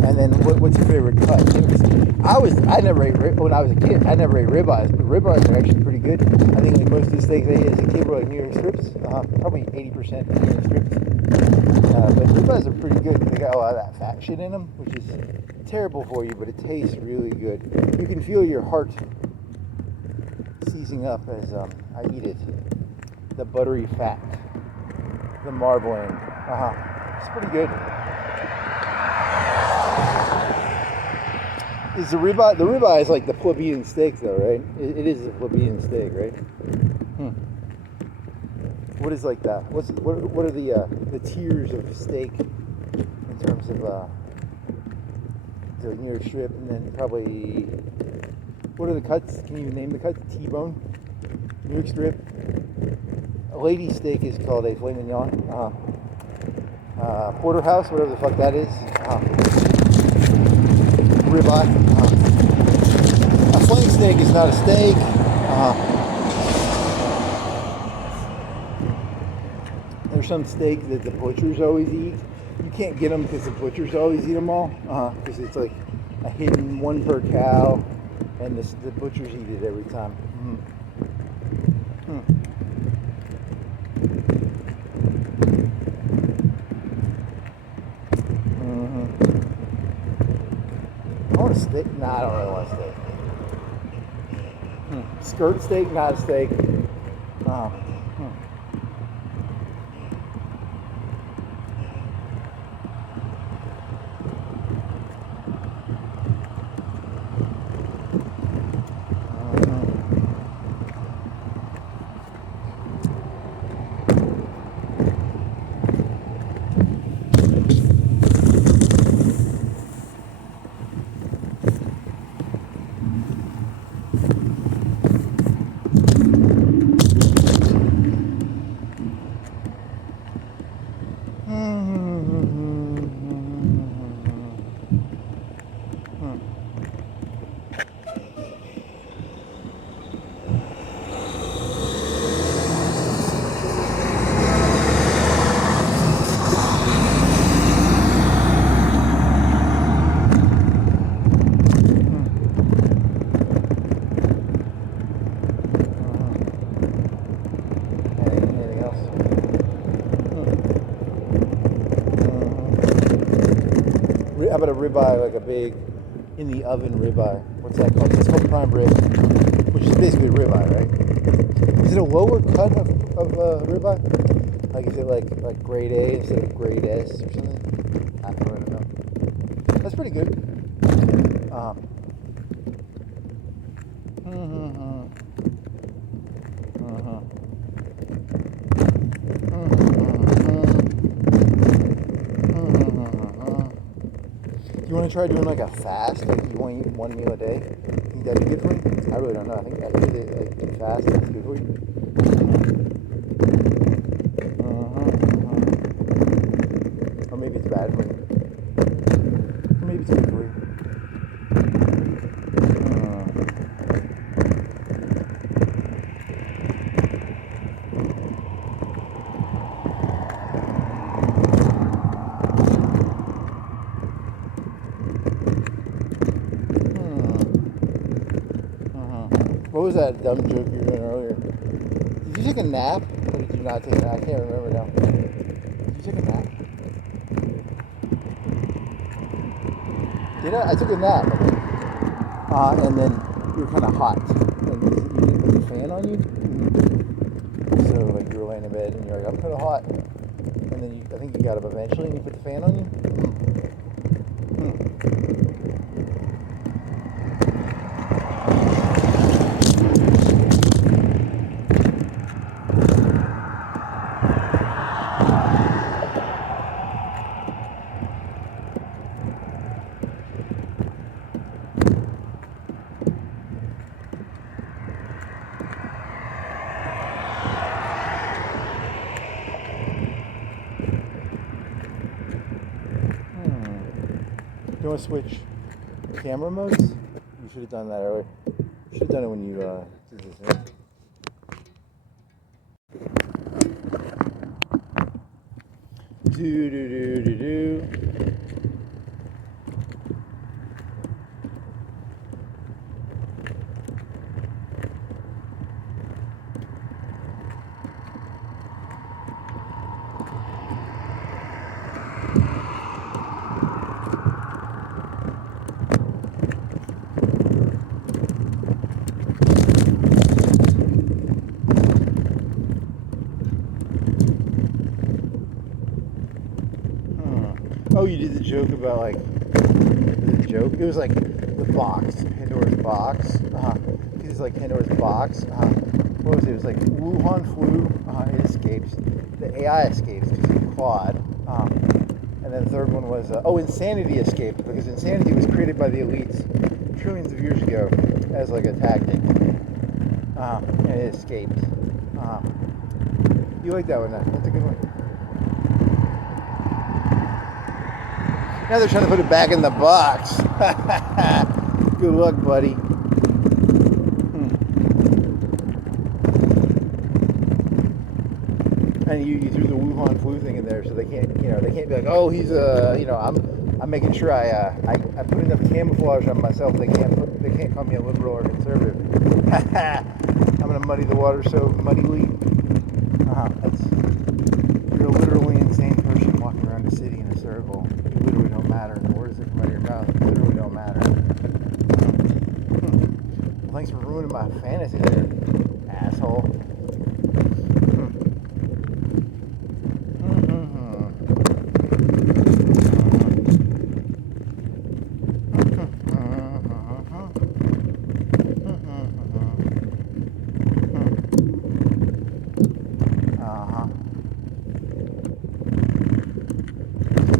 And then what's your favorite cut? I never ate when I was a kid. I never ate ribeyes, but ribeyes are actually pretty good. I think like most of the steaks I ate as a kid were like New York strips. Probably 80% New York strips. But ribeyes are pretty good. They got a lot of that fat shit in them, which is terrible for you, but it tastes really good. You can feel your heart seizing up as I eat it. The buttery fat, the marbling. It's pretty good. Is the ribeye is like the plebeian steak though, right? It is a plebeian steak, right? What is like that? What are the tiers of steak in terms of the New York strip, and then probably what are the cuts? Can you name the cuts? T-bone, New York strip. A lady steak is called a filet mignon. Porterhouse, whatever the fuck that is. Ribeye. A flank steak is not a steak. There's some steak that the butchers always eat. You can't get them because the butchers always eat them all. Because it's like a hidden one per cow, and the butchers eat it every time. I want a steak. Nah, I don't really want a steak. Skirt steak, not a steak. How about a ribeye, like a big in the oven ribeye? What's that called? It's called prime rib, which is basically ribeye, right? Is it a lower cut of ribeye? Like is it like grade A instead of grade S or something? I don't really know. That's pretty good. You want to try doing like a fast, like you want to eat one meal a day? Think that'd be good for you? I really don't know. I think like fast is good for you. Or maybe it's bad for you. Or maybe it's good for you. What was that dumb joke you were doing earlier? Did you take a nap? Or did you not take a nap? I can't remember now. Did you take a nap? Did I? I took a nap. And then you were kind of hot. And you didn't put the fan on you? So like you were laying in bed and you're like, I'm kind of hot. And then I think you got up eventually and you put the fan on you? You want to switch camera modes? You should have done that earlier. You should have done it when you did this. Right? Do. Oh, you did the joke about like the joke. It was like the box, Pandora's box. It's like Pandora's box. What was it? It was like Wuhan flu. It escapes. The AI escapes because it's quad. And then the third one was insanity escaped because insanity was created by the elites trillions of years ago as like a tactic. And it escaped. You like that one? That's a good one. Now they're trying to put it back in the box. Good luck, buddy. And you threw the Wuhan flu thing in there, so they can't be like, oh, he's I'm making sure I put enough camouflage on myself. They can't call me a liberal or conservative. I'm gonna muddy the water so muddily. You're a literally insane person walking around the city in a circle. You literally don't matter. The words that come out of your mouth literally don't matter. Well, thanks for ruining my fantasy there, asshole.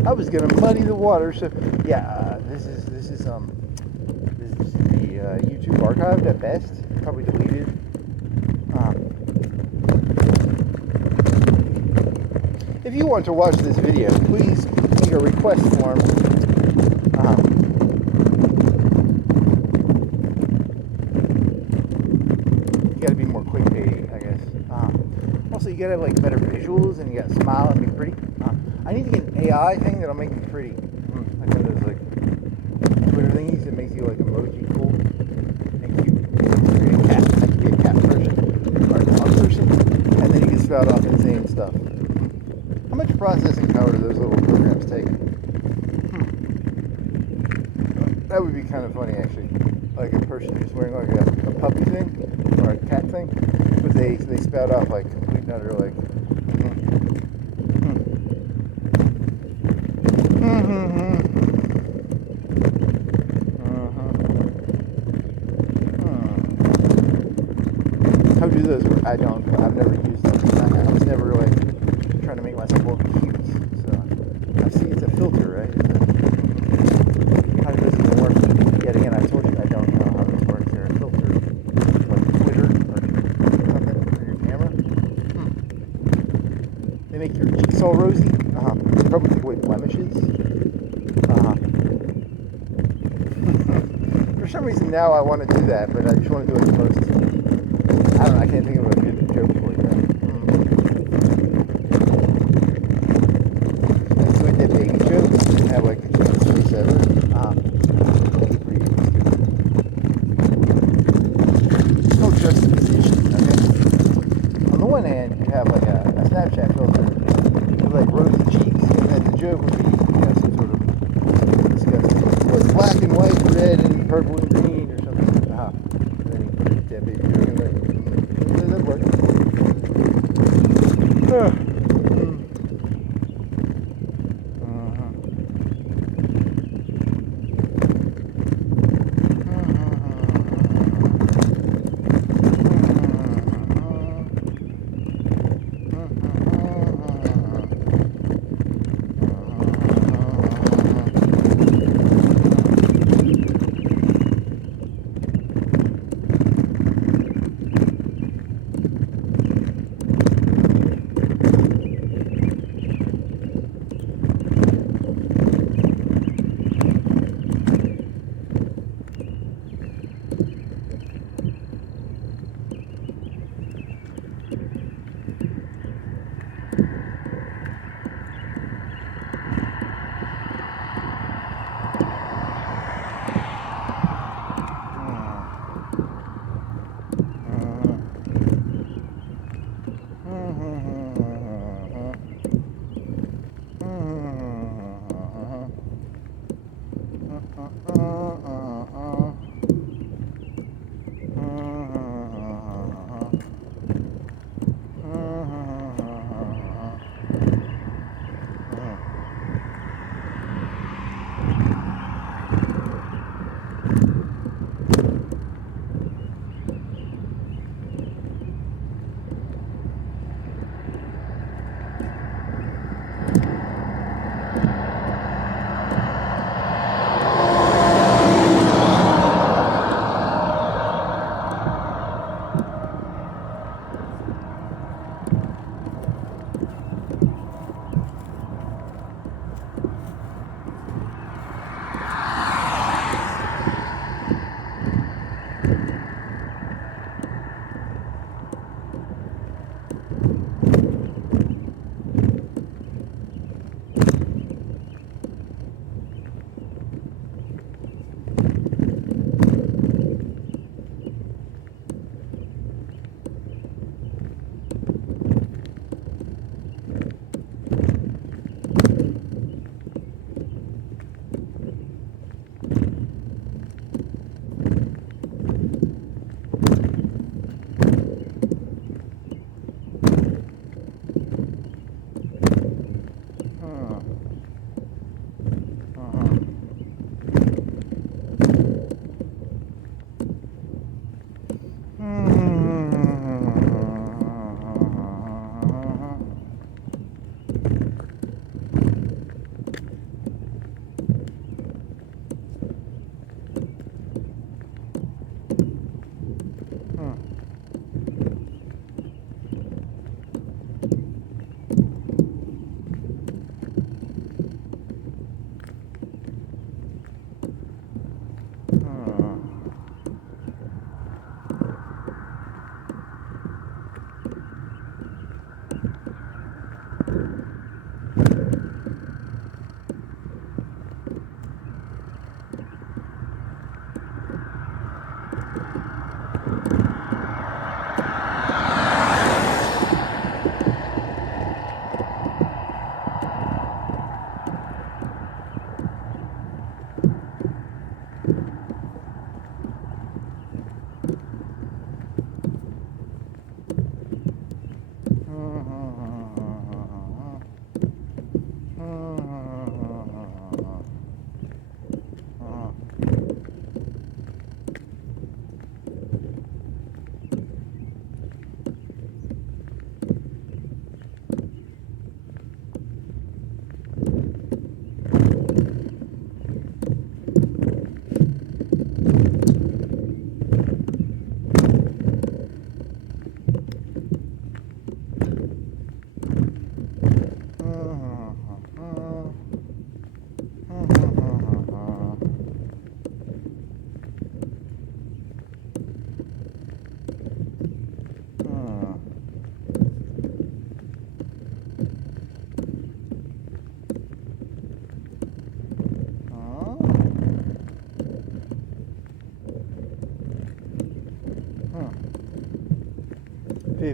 I was gonna muddy the water, so yeah. This is the YouTube archived at best, probably deleted. If you want to watch this video, please make a request form. You gotta be more clickbaity, I guess. Also, you gotta have like better visuals, and you gotta smile and be pretty. I need to get an AI thing that'll make me pretty. Like one of those like Twitter thingies that makes you like emoji cool. Makes you be a cat. I could be a cat person or a dog person, and then you can spout off insane stuff. How much processing power do those little programs take? That would be kind of funny, actually. Like a person who's wearing like a puppy thing or a cat thing, but they spout off like complete and utter like. How do those work? I've never used them. I was never like trying to make myself look cute. So I see it's a filter, right? avoid blemishes. For some reason now I want to do that, but I just want to do it first. I don't know, I can't think of a good joke for it though. That's like that baby joke. You have like the cutest face ever. There's no juxtaposition, okay? On the one hand, you have like a Snapchat filter with like rosy cheeks, and then the joke would be, some sort of disgusting, like black and white, red and purple and green or something. And then you put that baby joke in there. Does that work?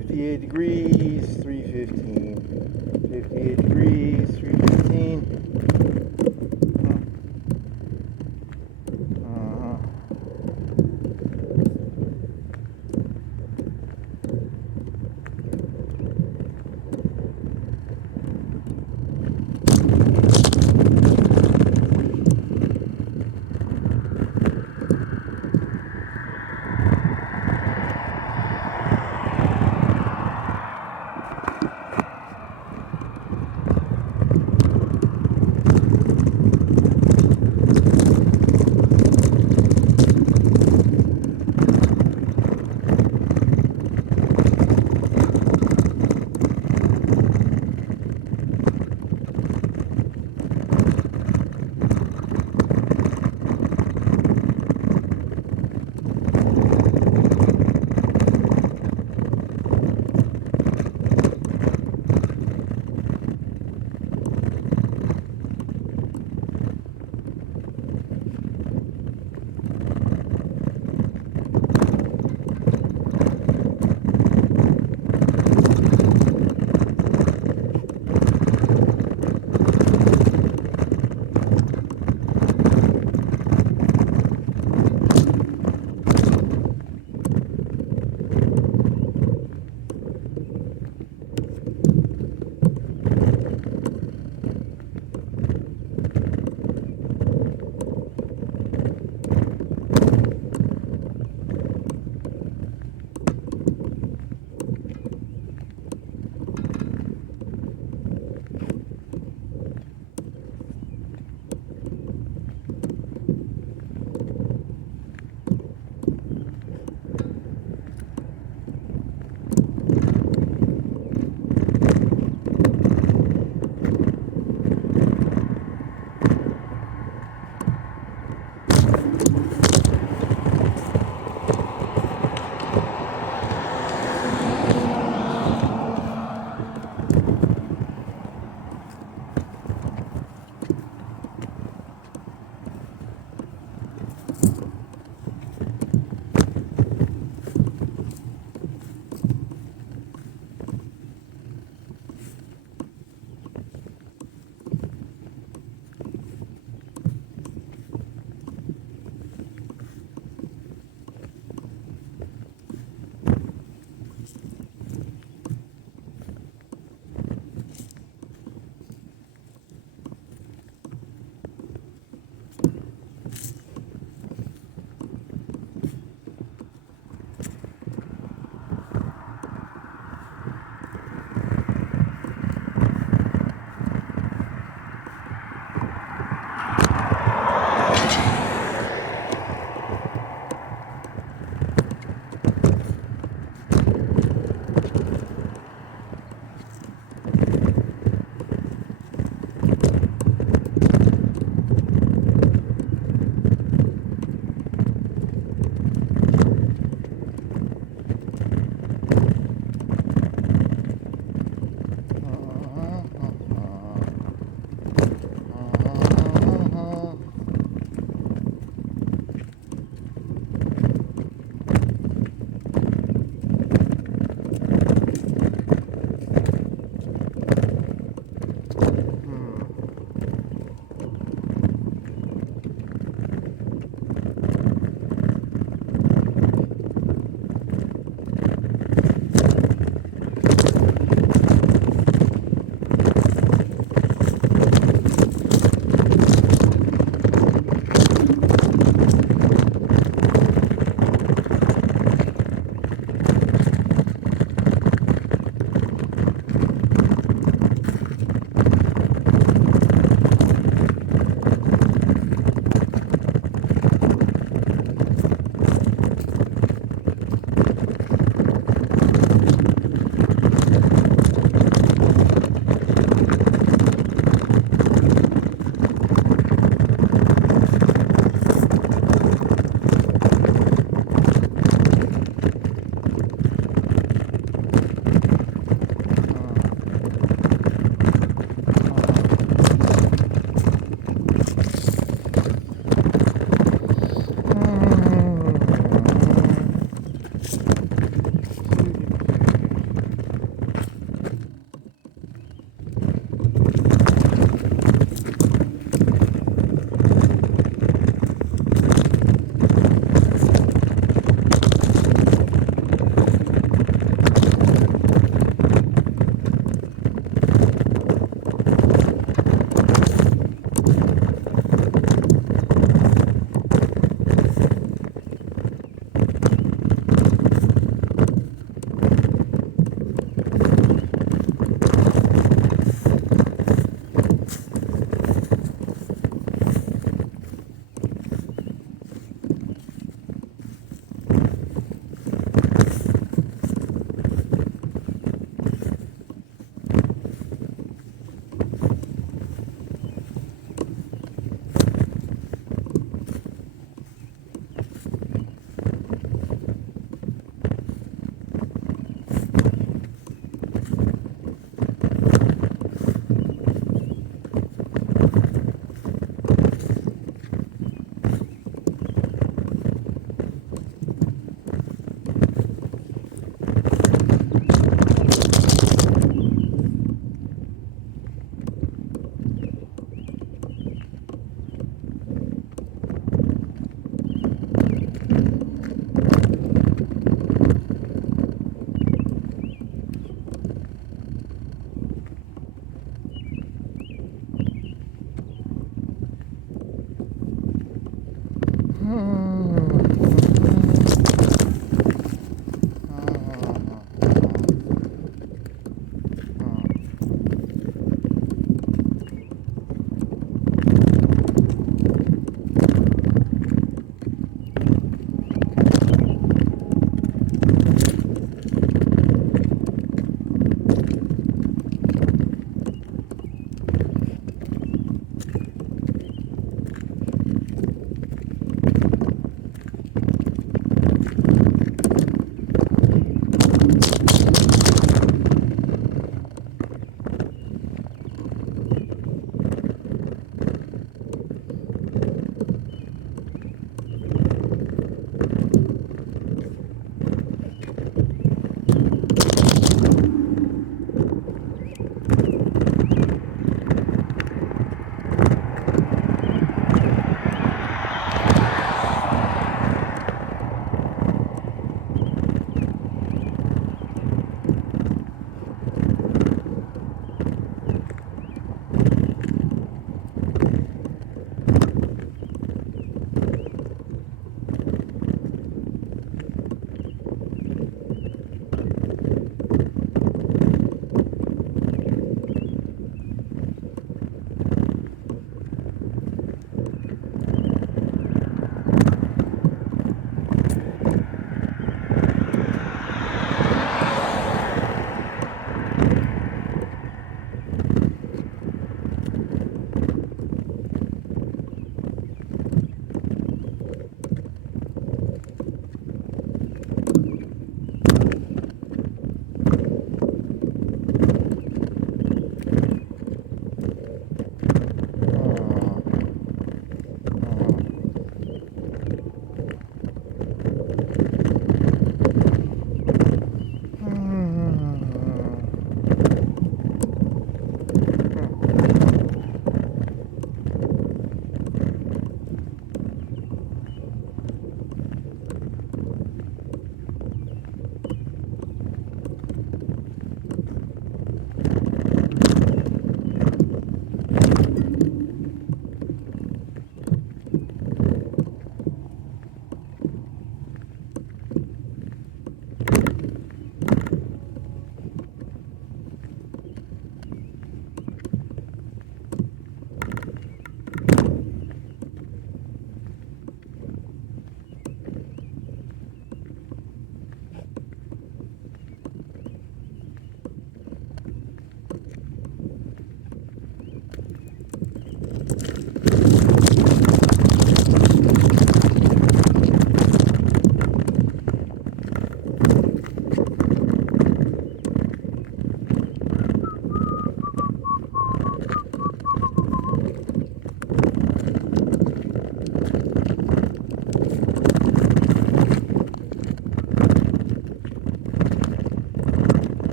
58 degrees, 315. 58 degrees, 315.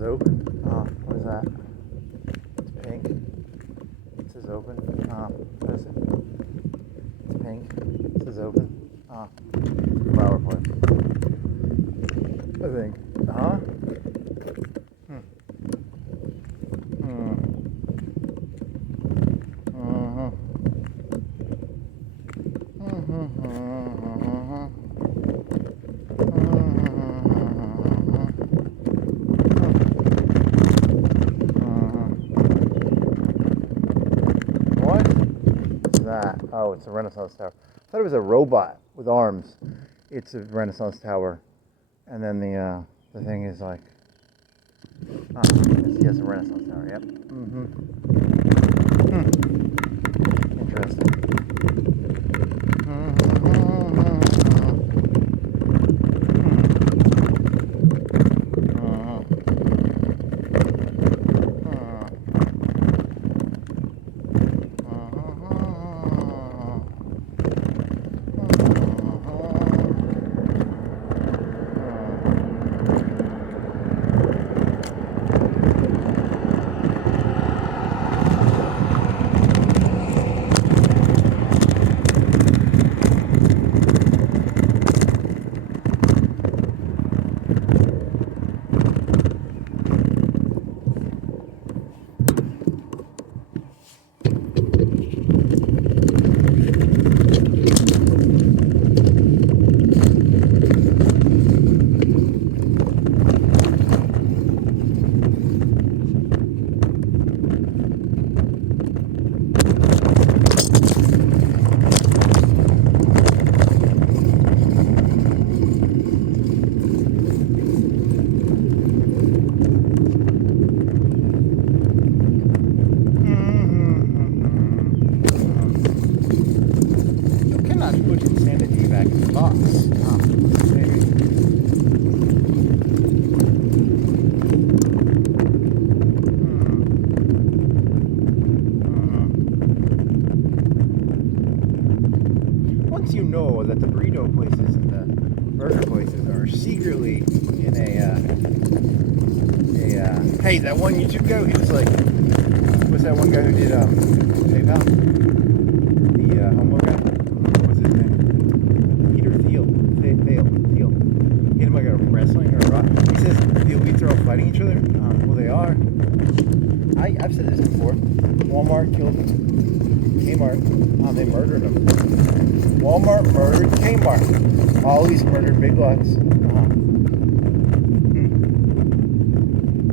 says open. Oh, what is that? It's pink. It says open. Oh, what is it? It's pink. It says open. Oh, flower place. I think. Huh? That? Oh, it's a Renaissance tower. I thought it was a robot with arms. It's a Renaissance tower, and then the thing is like, yes, a Renaissance tower. Yep. Interesting. Once you know that the burrito places and the burger places are secretly in hey, that one YouTube guy, he was like, what's that one guy who did PayPal? The homo guy? What's his name? Peter Thiel. Thiel. Hit him like a wrestling or a rock. He says the elites are all fighting each other. Well, they are. I've said this before. Walmart killed Kmart. They murdered him. Walmart murdered Kmart. Ollie's murdered Big Lots.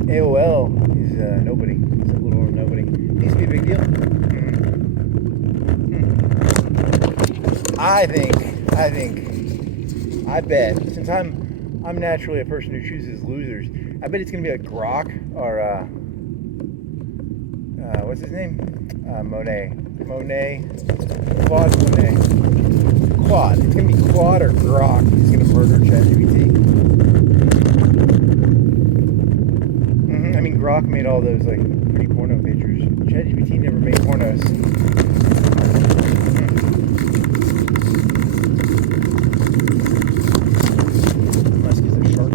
AOL is nobody. It's a little nobody. Needs to be a big deal. I bet, since I'm naturally a person who chooses losers, I bet it's gonna be like Grok or what's his name? Monet. Claude Monet. Claude. It's gonna be Claude or Grok. He's gonna murder ChatGPT. I mean, Grok made all those like pretty porno pictures. ChatGPT never made pornos. Musk is a shark.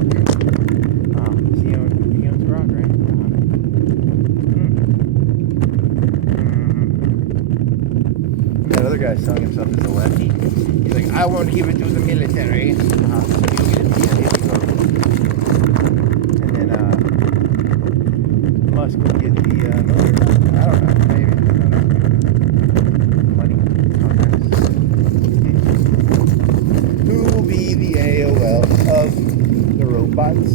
He owns Grok, right? That other guy's selling himself as a lefty. He's like, I won't give it to the military. So he'll get it via Haiti. And then Musk will get the military. I don't know. Maybe. I don't know. Money. Contracts. Who will be the AOL of the robots?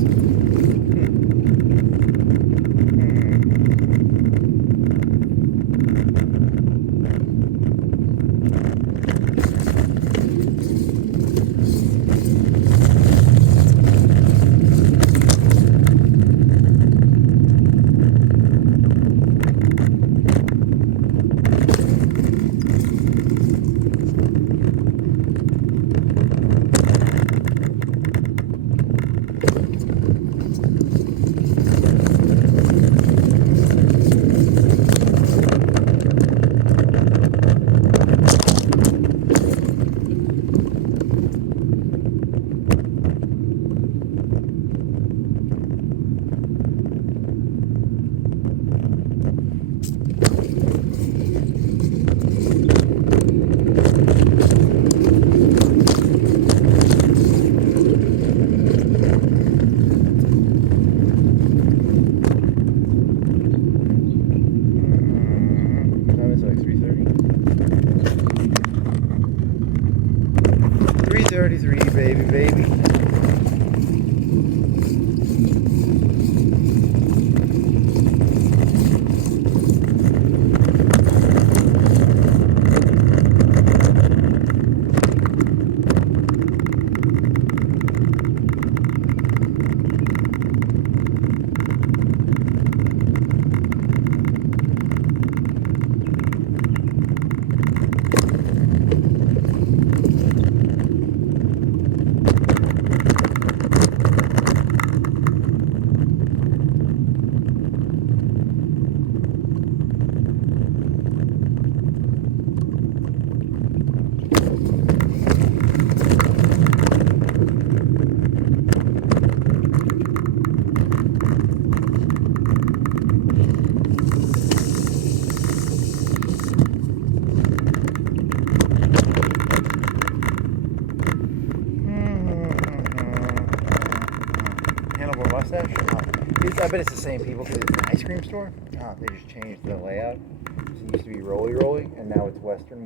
I bet it's the same people because it's an ice cream store. They just changed the layout. It used to be rolly, and now it's western.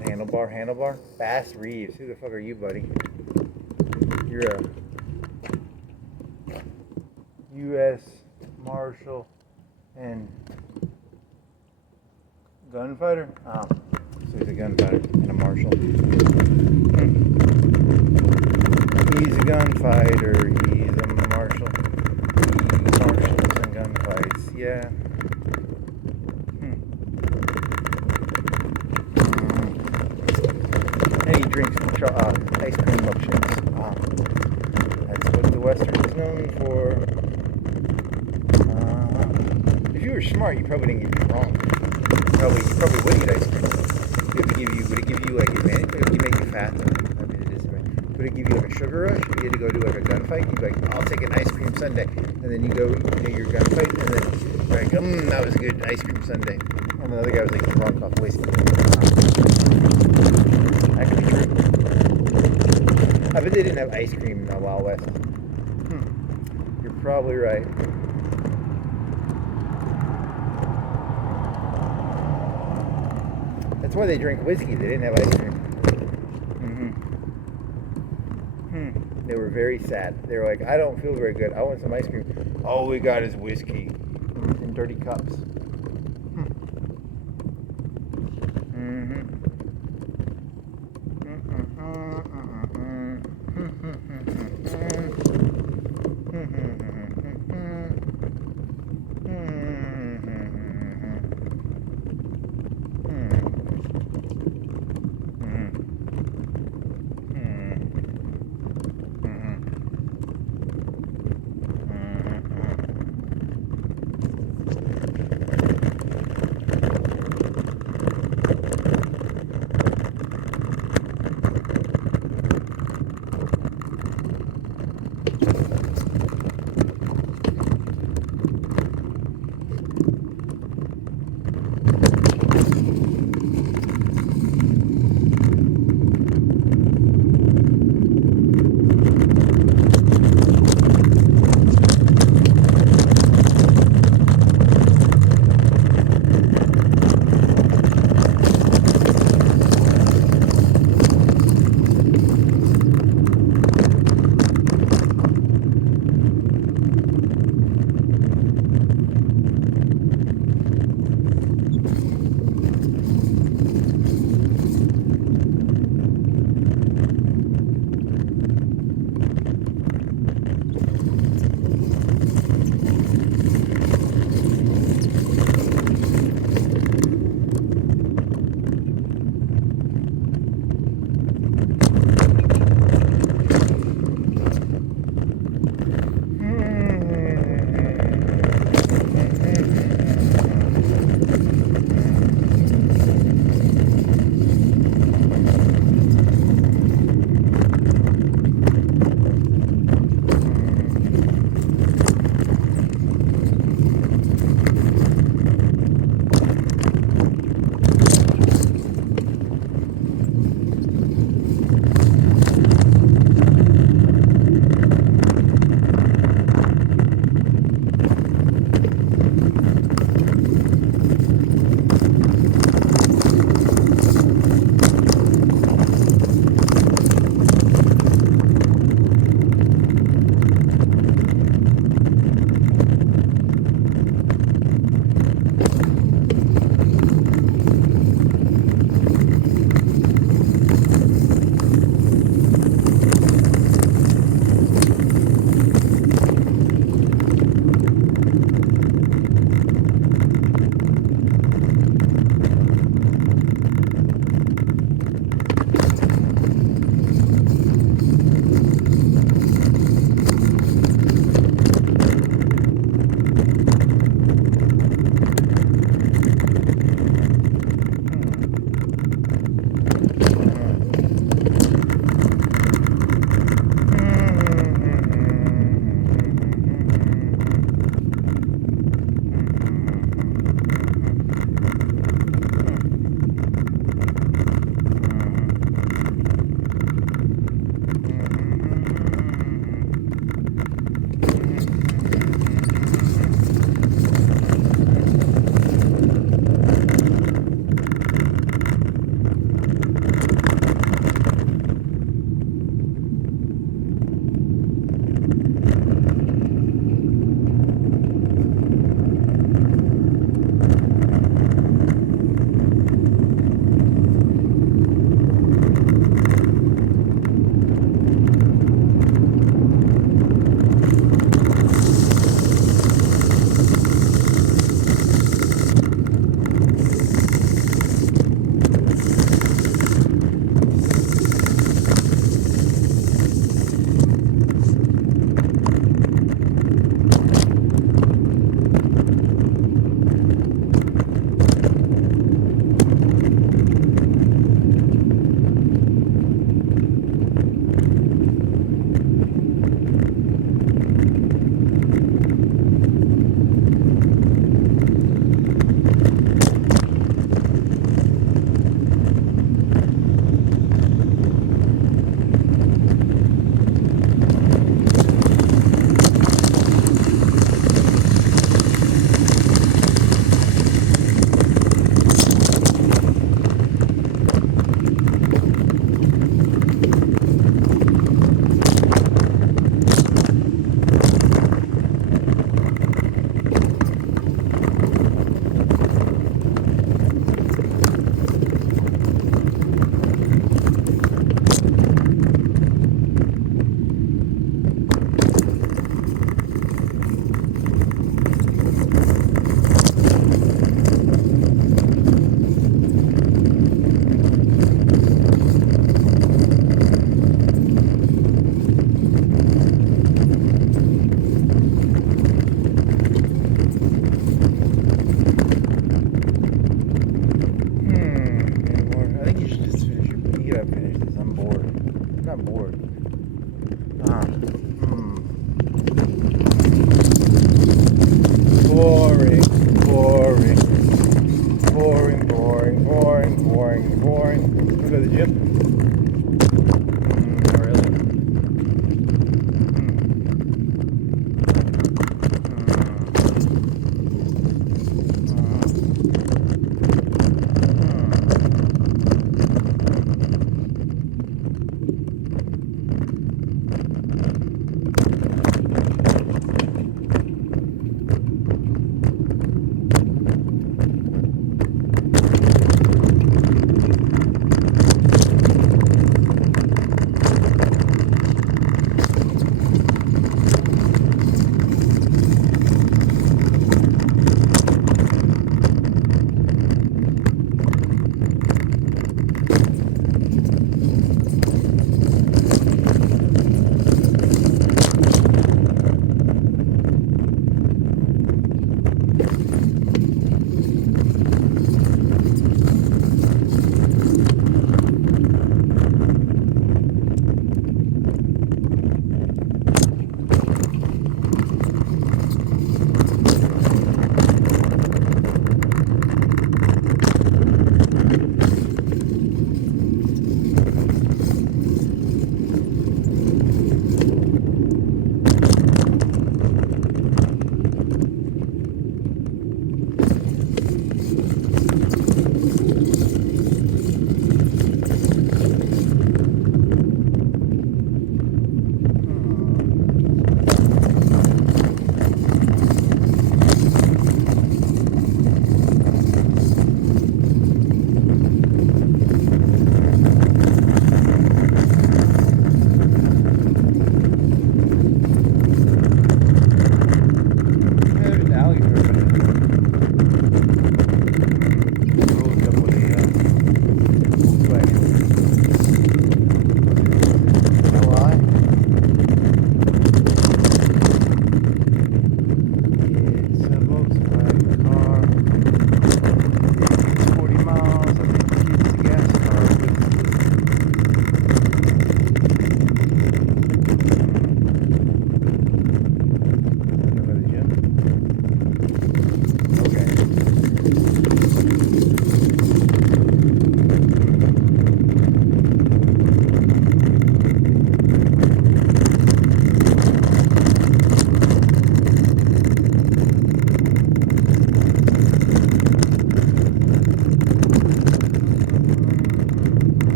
Handlebar. Bass Reeves. Who the fuck are you, buddy? You're a U.S. Marshal and gunfighter? So he's a gunfighter and a marshal. He's a gunfighter. He's a marshal. He marshals and gunfights. Yeah. And he drinks ice cream milkshakes. That's what the Western is known for. If you were smart, you probably didn't get it wrong. You probably would eat ice cream. Would it give you like advantage? Would it make you fat? Would it give you like a sugar rush? You had to go do like a gunfight. You'd be like, I'll take an ice cream sundae, and then you go do your gunfight, and then you're like, that was a good ice cream sundae. And the other guy was like drunk off whiskey. That could be true. I bet they didn't have ice cream in the Wild West. You're probably right. That's why they drink whiskey. They didn't have ice cream. They were very sad. They were like, I don't feel very good. I want some ice cream. All we got is whiskey in dirty cups.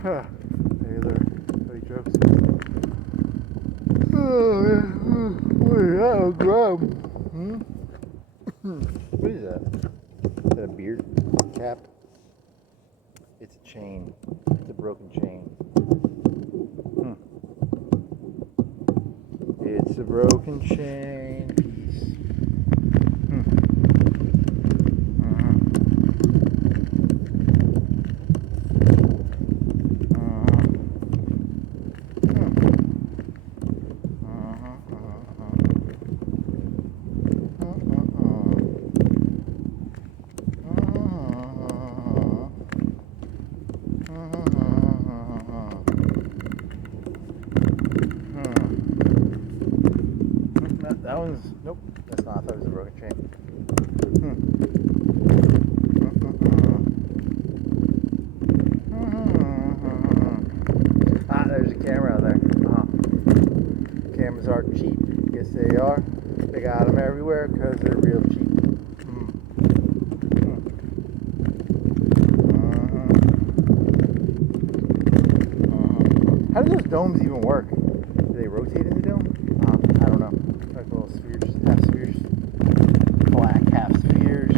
Huh. Any other funny jokes? Oh, yeah. Oh, grub. What is that? Is that a beard cap? It's a chain. It's a broken chain. It's a broken chain piece. That one's, nope, that's not. I thought it was a broken chain. Ah, there's a camera out there. Cameras are cheap. Yes, they are. They got them everywhere because they're real cheap. How do those domes even work? Do they rotate in the dome? I don't know. Like little spheres, half spheres. Black half spheres.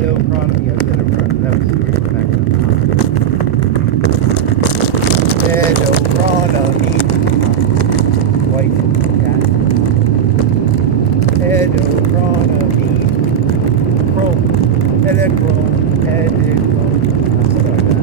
Edochronomy. Yeah, it was Edochronomy. That was we went back to Edochronomy. White cat. Edochronomy. Chrome. Edichrome. Edichrome. Something like that.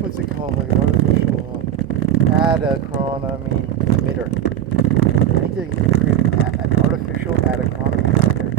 what's it called? Like an artificial adachronomy emitter. I need to create an artificial adachronomy emitter.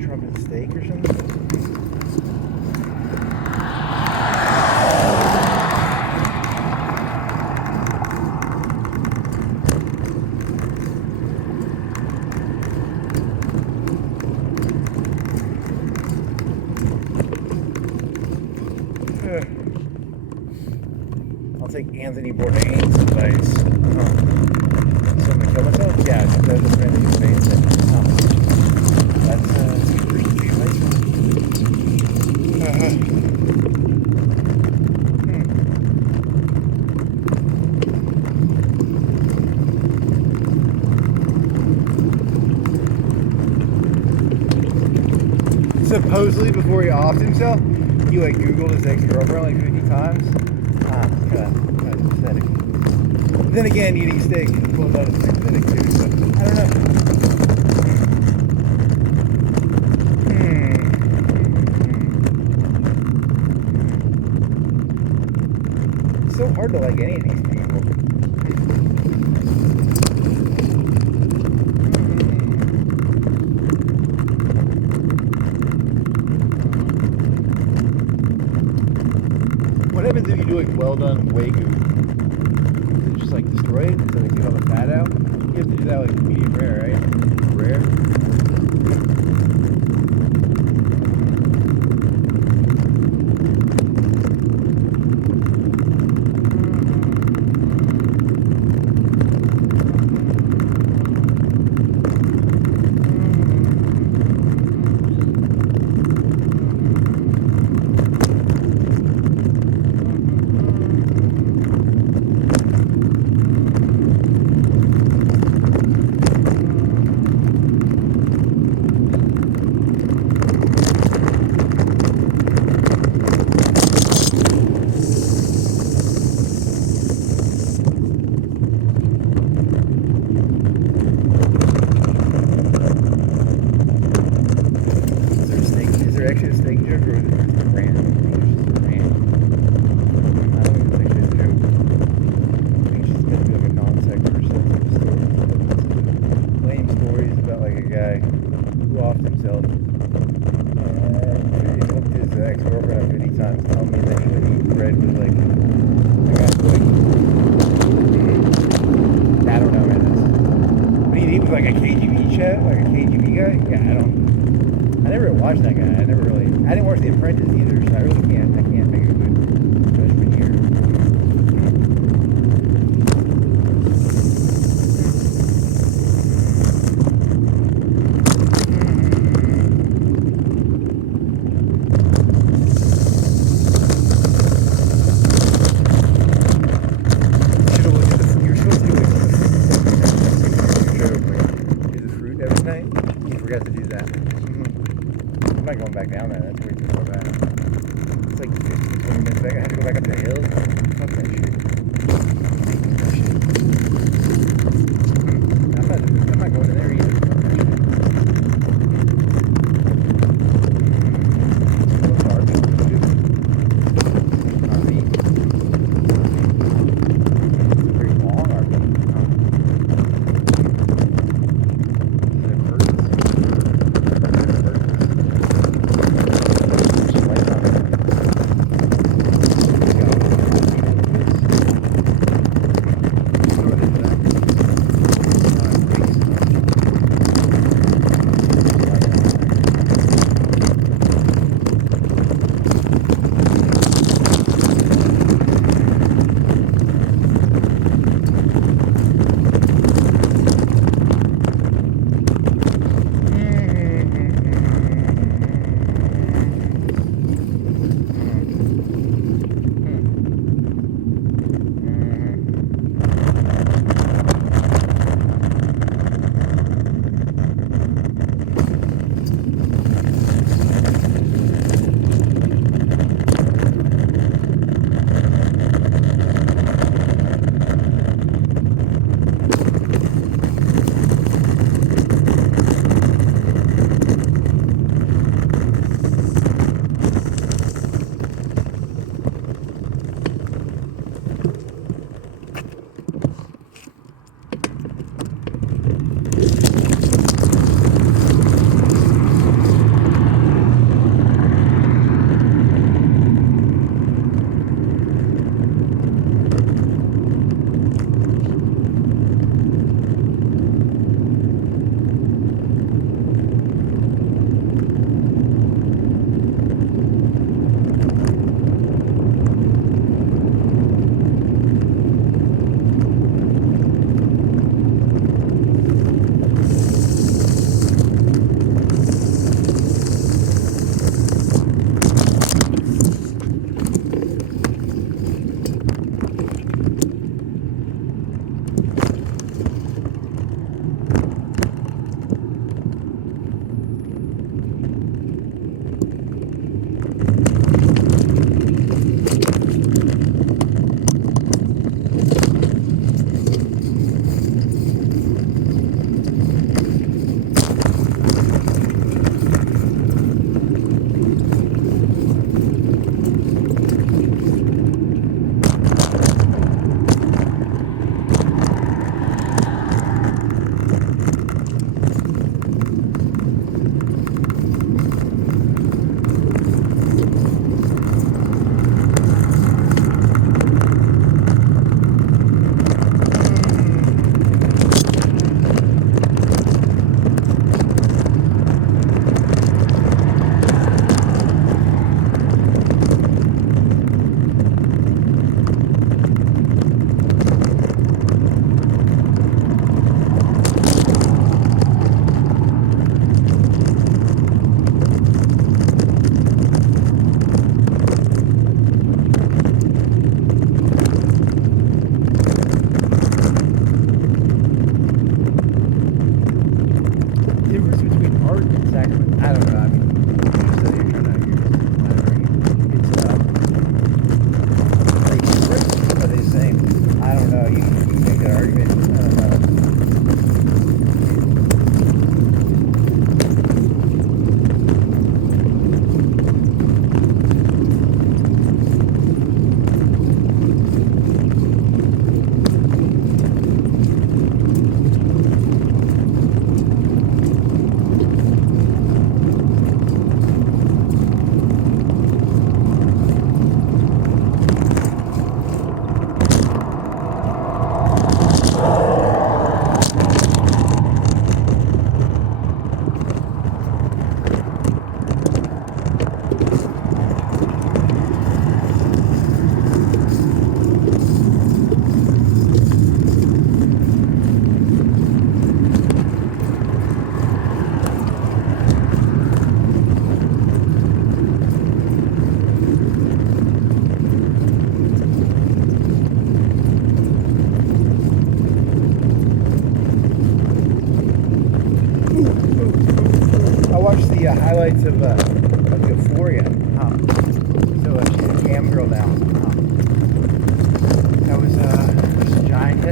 trumpet steak or something? I'll take Anthony Bourdain's advice. So I'm gonna kill myself? Yeah, that's Anthony Bourdain's advice. That's pretty Supposedly, before he offed himself, he like Googled his ex-girlfriend like 50 times. Kind of pathetic. But then again, eating steak, well, that is pathetic too. So I don't know. It's so hard to like any of these people. What happens if you do like well done Wagyu? Is it just like destroyed? Does it like get all the fat out? You have to do that like medium rare, right? Rare? Actually a steak joke or is it just a rant? I don't even think it's a joke. I think it's just meant to be like a non sequitur or something. Lame stories about like a guy who offed himself and he looked his ex-girlfriend up 50 times, telling me eventually he bread was like I don't know, man. But he was like a KGB chef, like a KGB guy. Yeah, I never watched that guy. I didn't watch The Apprentice either, so I can't make a good judgment here. You're supposed to do the fruit every night. You forgot to do that. I'm not going back down there. That's way too far back. It's like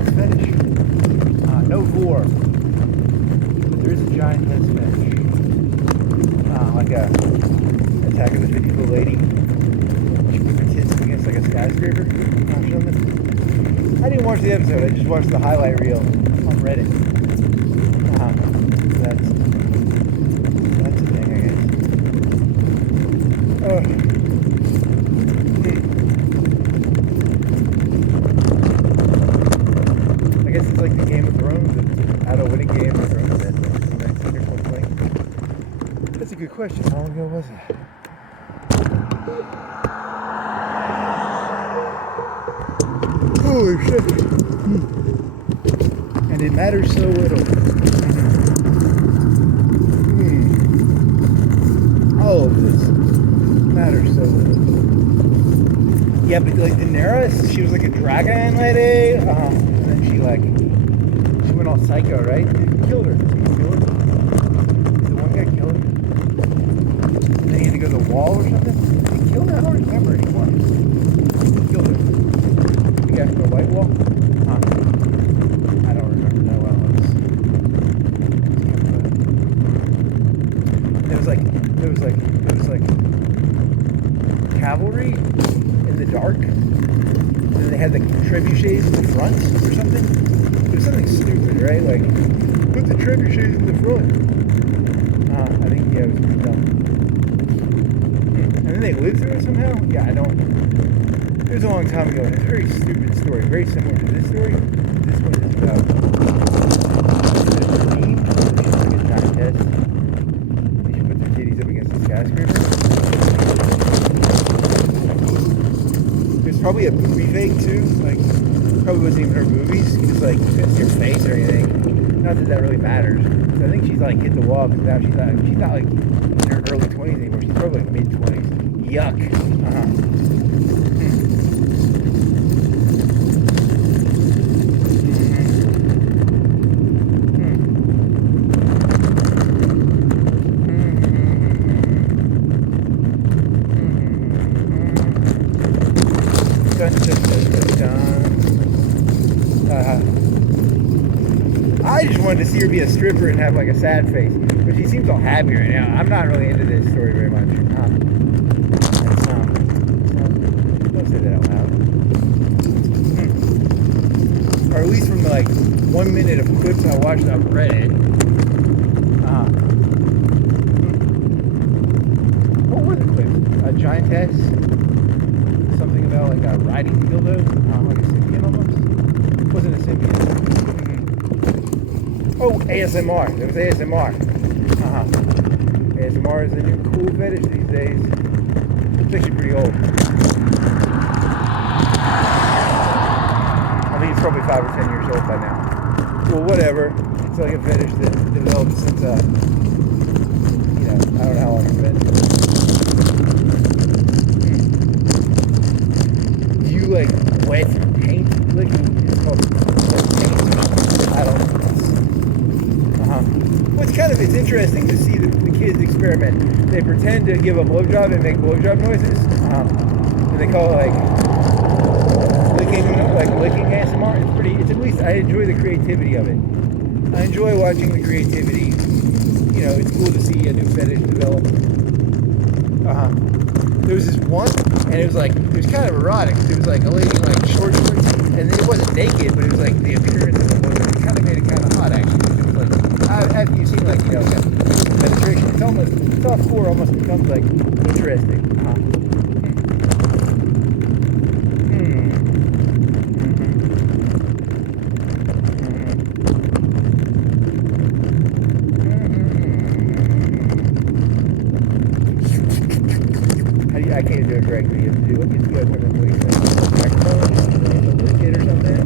test fetish. No vor. But there is a giant test fetish. Like a Attack of the 50-foot lady. She put her tits up against like a skyscraper or something. I didn't watch the episode. I just watched the highlight reel on Reddit. That's a thing, I guess. I guess it's like the Game of Thrones. How to win a Game of Thrones. That's a good question. How long ago was it? Holy shit. And it matters so little. All of this matters so little. Yeah, but like Daenerys, she was like a dragon lady. And then she went all psycho, right? They killed her. The one guy killed her. And then he had to go to the wall or something. Did he kill her? I don't remember anymore. He killed her. The guy from the White Wall? I don't remember that well. There was like cavalry in the dark. And then they had the trebuchets in the front or something. It was something stupid, right? Like, put the trebuchets in the front. I think, yeah, it was pretty dumb. And then they lived through it somehow? Yeah, I don't. It was a long time ago, and it's a very stupid story. Very similar to this story. This one is about the dream. She's like a giant test. And she puts her titties up against the skyscraper. There's probably a movie fake too. Like, probably wasn't even her movies. Just like, you couldn't see her face or anything. Not that that really matters. So I think she's like hit the wall because now she's not like in her early 20s anymore. She's probably like mid 20s. Yuck. I just wanted to see her be a stripper and have like a sad face, but she seems all happy right now. I'm not really into this story very much. Don't say that out loud. Or at least from the like 1 minute of clips I watched on Reddit. What were the clips? A giantess? Something about like a riding dildo? Like a symbiont almost? It wasn't a symbiont. Oh, ASMR. There was ASMR. ASMR is a new cool fetish these days. It's actually pretty old. I think it's probably 5 or 10 years old by now. Well, whatever. It's like a fetish that developed since, I don't know how long it's been. Do you like wet paint licking? It's called paint. I don't know. It's interesting to see the kids experiment. They pretend to give a blowjob and make blowjob noises. And they call it licking ASMR. It's pretty. It's at least I enjoy the creativity of it. I enjoy watching the creativity. You know, it's cool to see a new fetish develop. There was this one, and it was kind of erotic. It was like a lady in like short shorts, and it wasn't naked, but it was like the appearance of a woman. It kind of made it kind of hot actually. It was like after you've seen like penetration, it's off core almost becomes like interesting. I can't do it correctly. You have to do it. You have to do it with microphone, lick it or something.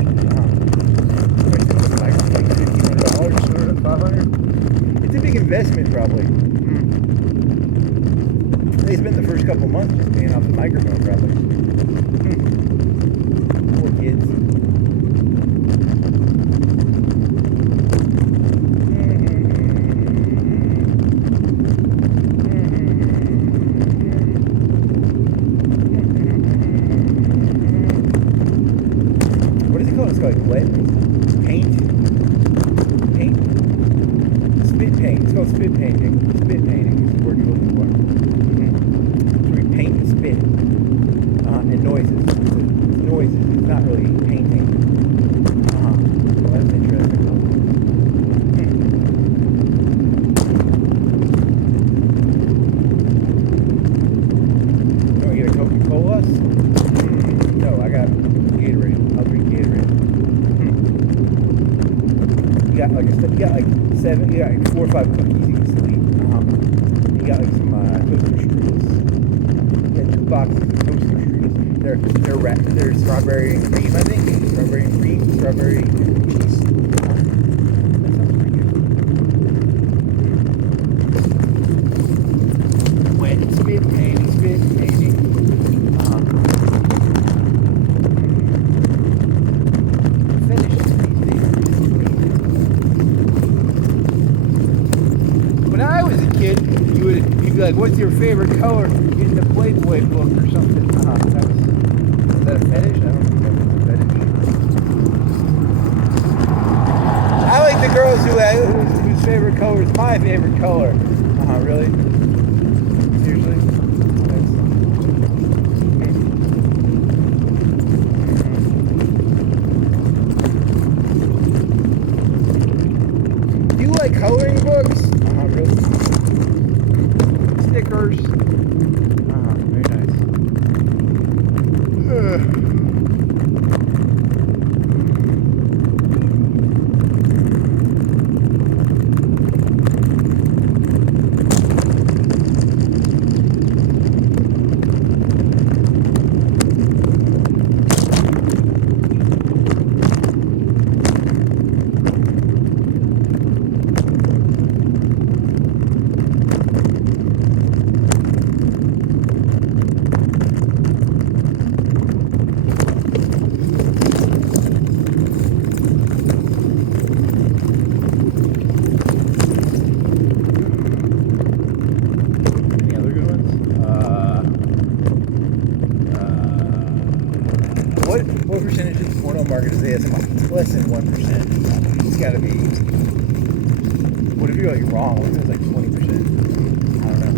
Like $1,500, $500. It's a big investment, probably. They spent the first couple months just paying off the microphone, probably. Poor kids. What's it called? Wet paint? Spit paint. It's called spit painting. Spit painting is the word you're looking for. So we paint and spit. And noises. It's noises. It's not really painting. Well, that's interesting. You want to get a Coca-Cola? No, I got Gatorade. I'll drink Gatorade. You got like 4 or 5 cookies you can still eat. You got like some toaster strudels. You got 2 boxes of toaster strudels. They're strawberry and cream, I think. Strawberry and cream, strawberry cheese. That sounds pretty good. Wet spit painting, spit painting. Finishes these days. When I was a kid, you'd be like, "What's your favorite color in the Playboy book or something?" Is that a fetish? I don't think that was a fetish. I like the girls whose favorite color is my favorite color. Really? Seriously? Do you like coloring books? Really? Stickers? Very nice. What percentage of the porno market is ASMR? Less than 1%. It's got to be. What if you're like wrong? What if it's like 20%? I don't know.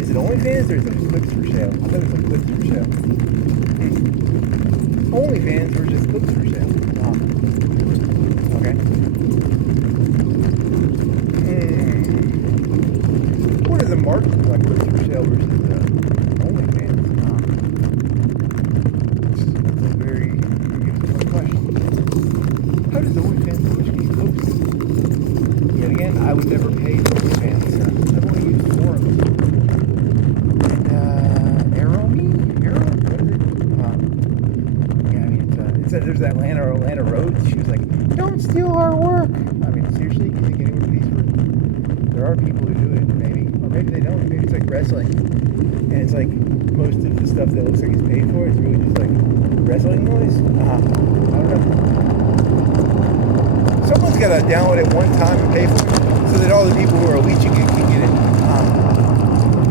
Is it OnlyFans or is it clips for sale? I thought it was like clips for sale. OnlyFans or just clips for sale? Okay. What is the market like clips for sale versus OnlyFans? How does OnlyFans so much get clips? Yet again, I would never pay for OnlyFans. I've only used forums. Arrow? What is it? Yeah, I mean, there's that Atlanta Rhodes. She was like, "Don't steal our work." I mean, seriously, you think anyone pays for it? There are people who do it, maybe. Or maybe they don't. Maybe it's like wrestling. And it's like most of the stuff that looks like it's paid for is really just like wrestling noise. I don't know. Someone's got to download it one time and pay for it so that all the people who are leeching it can get it.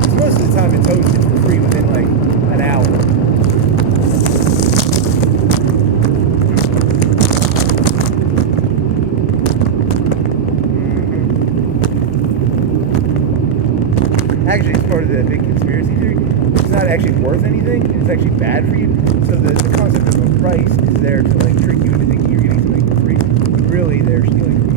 Because most of the time it's hosted for free within like an hour. Actually, it's part of the big conspiracy theory. It's not actually worth anything. It's actually bad for you. So the concept of a price is there to like trick you into thinking you're getting something for free. Really, they're stealing from you.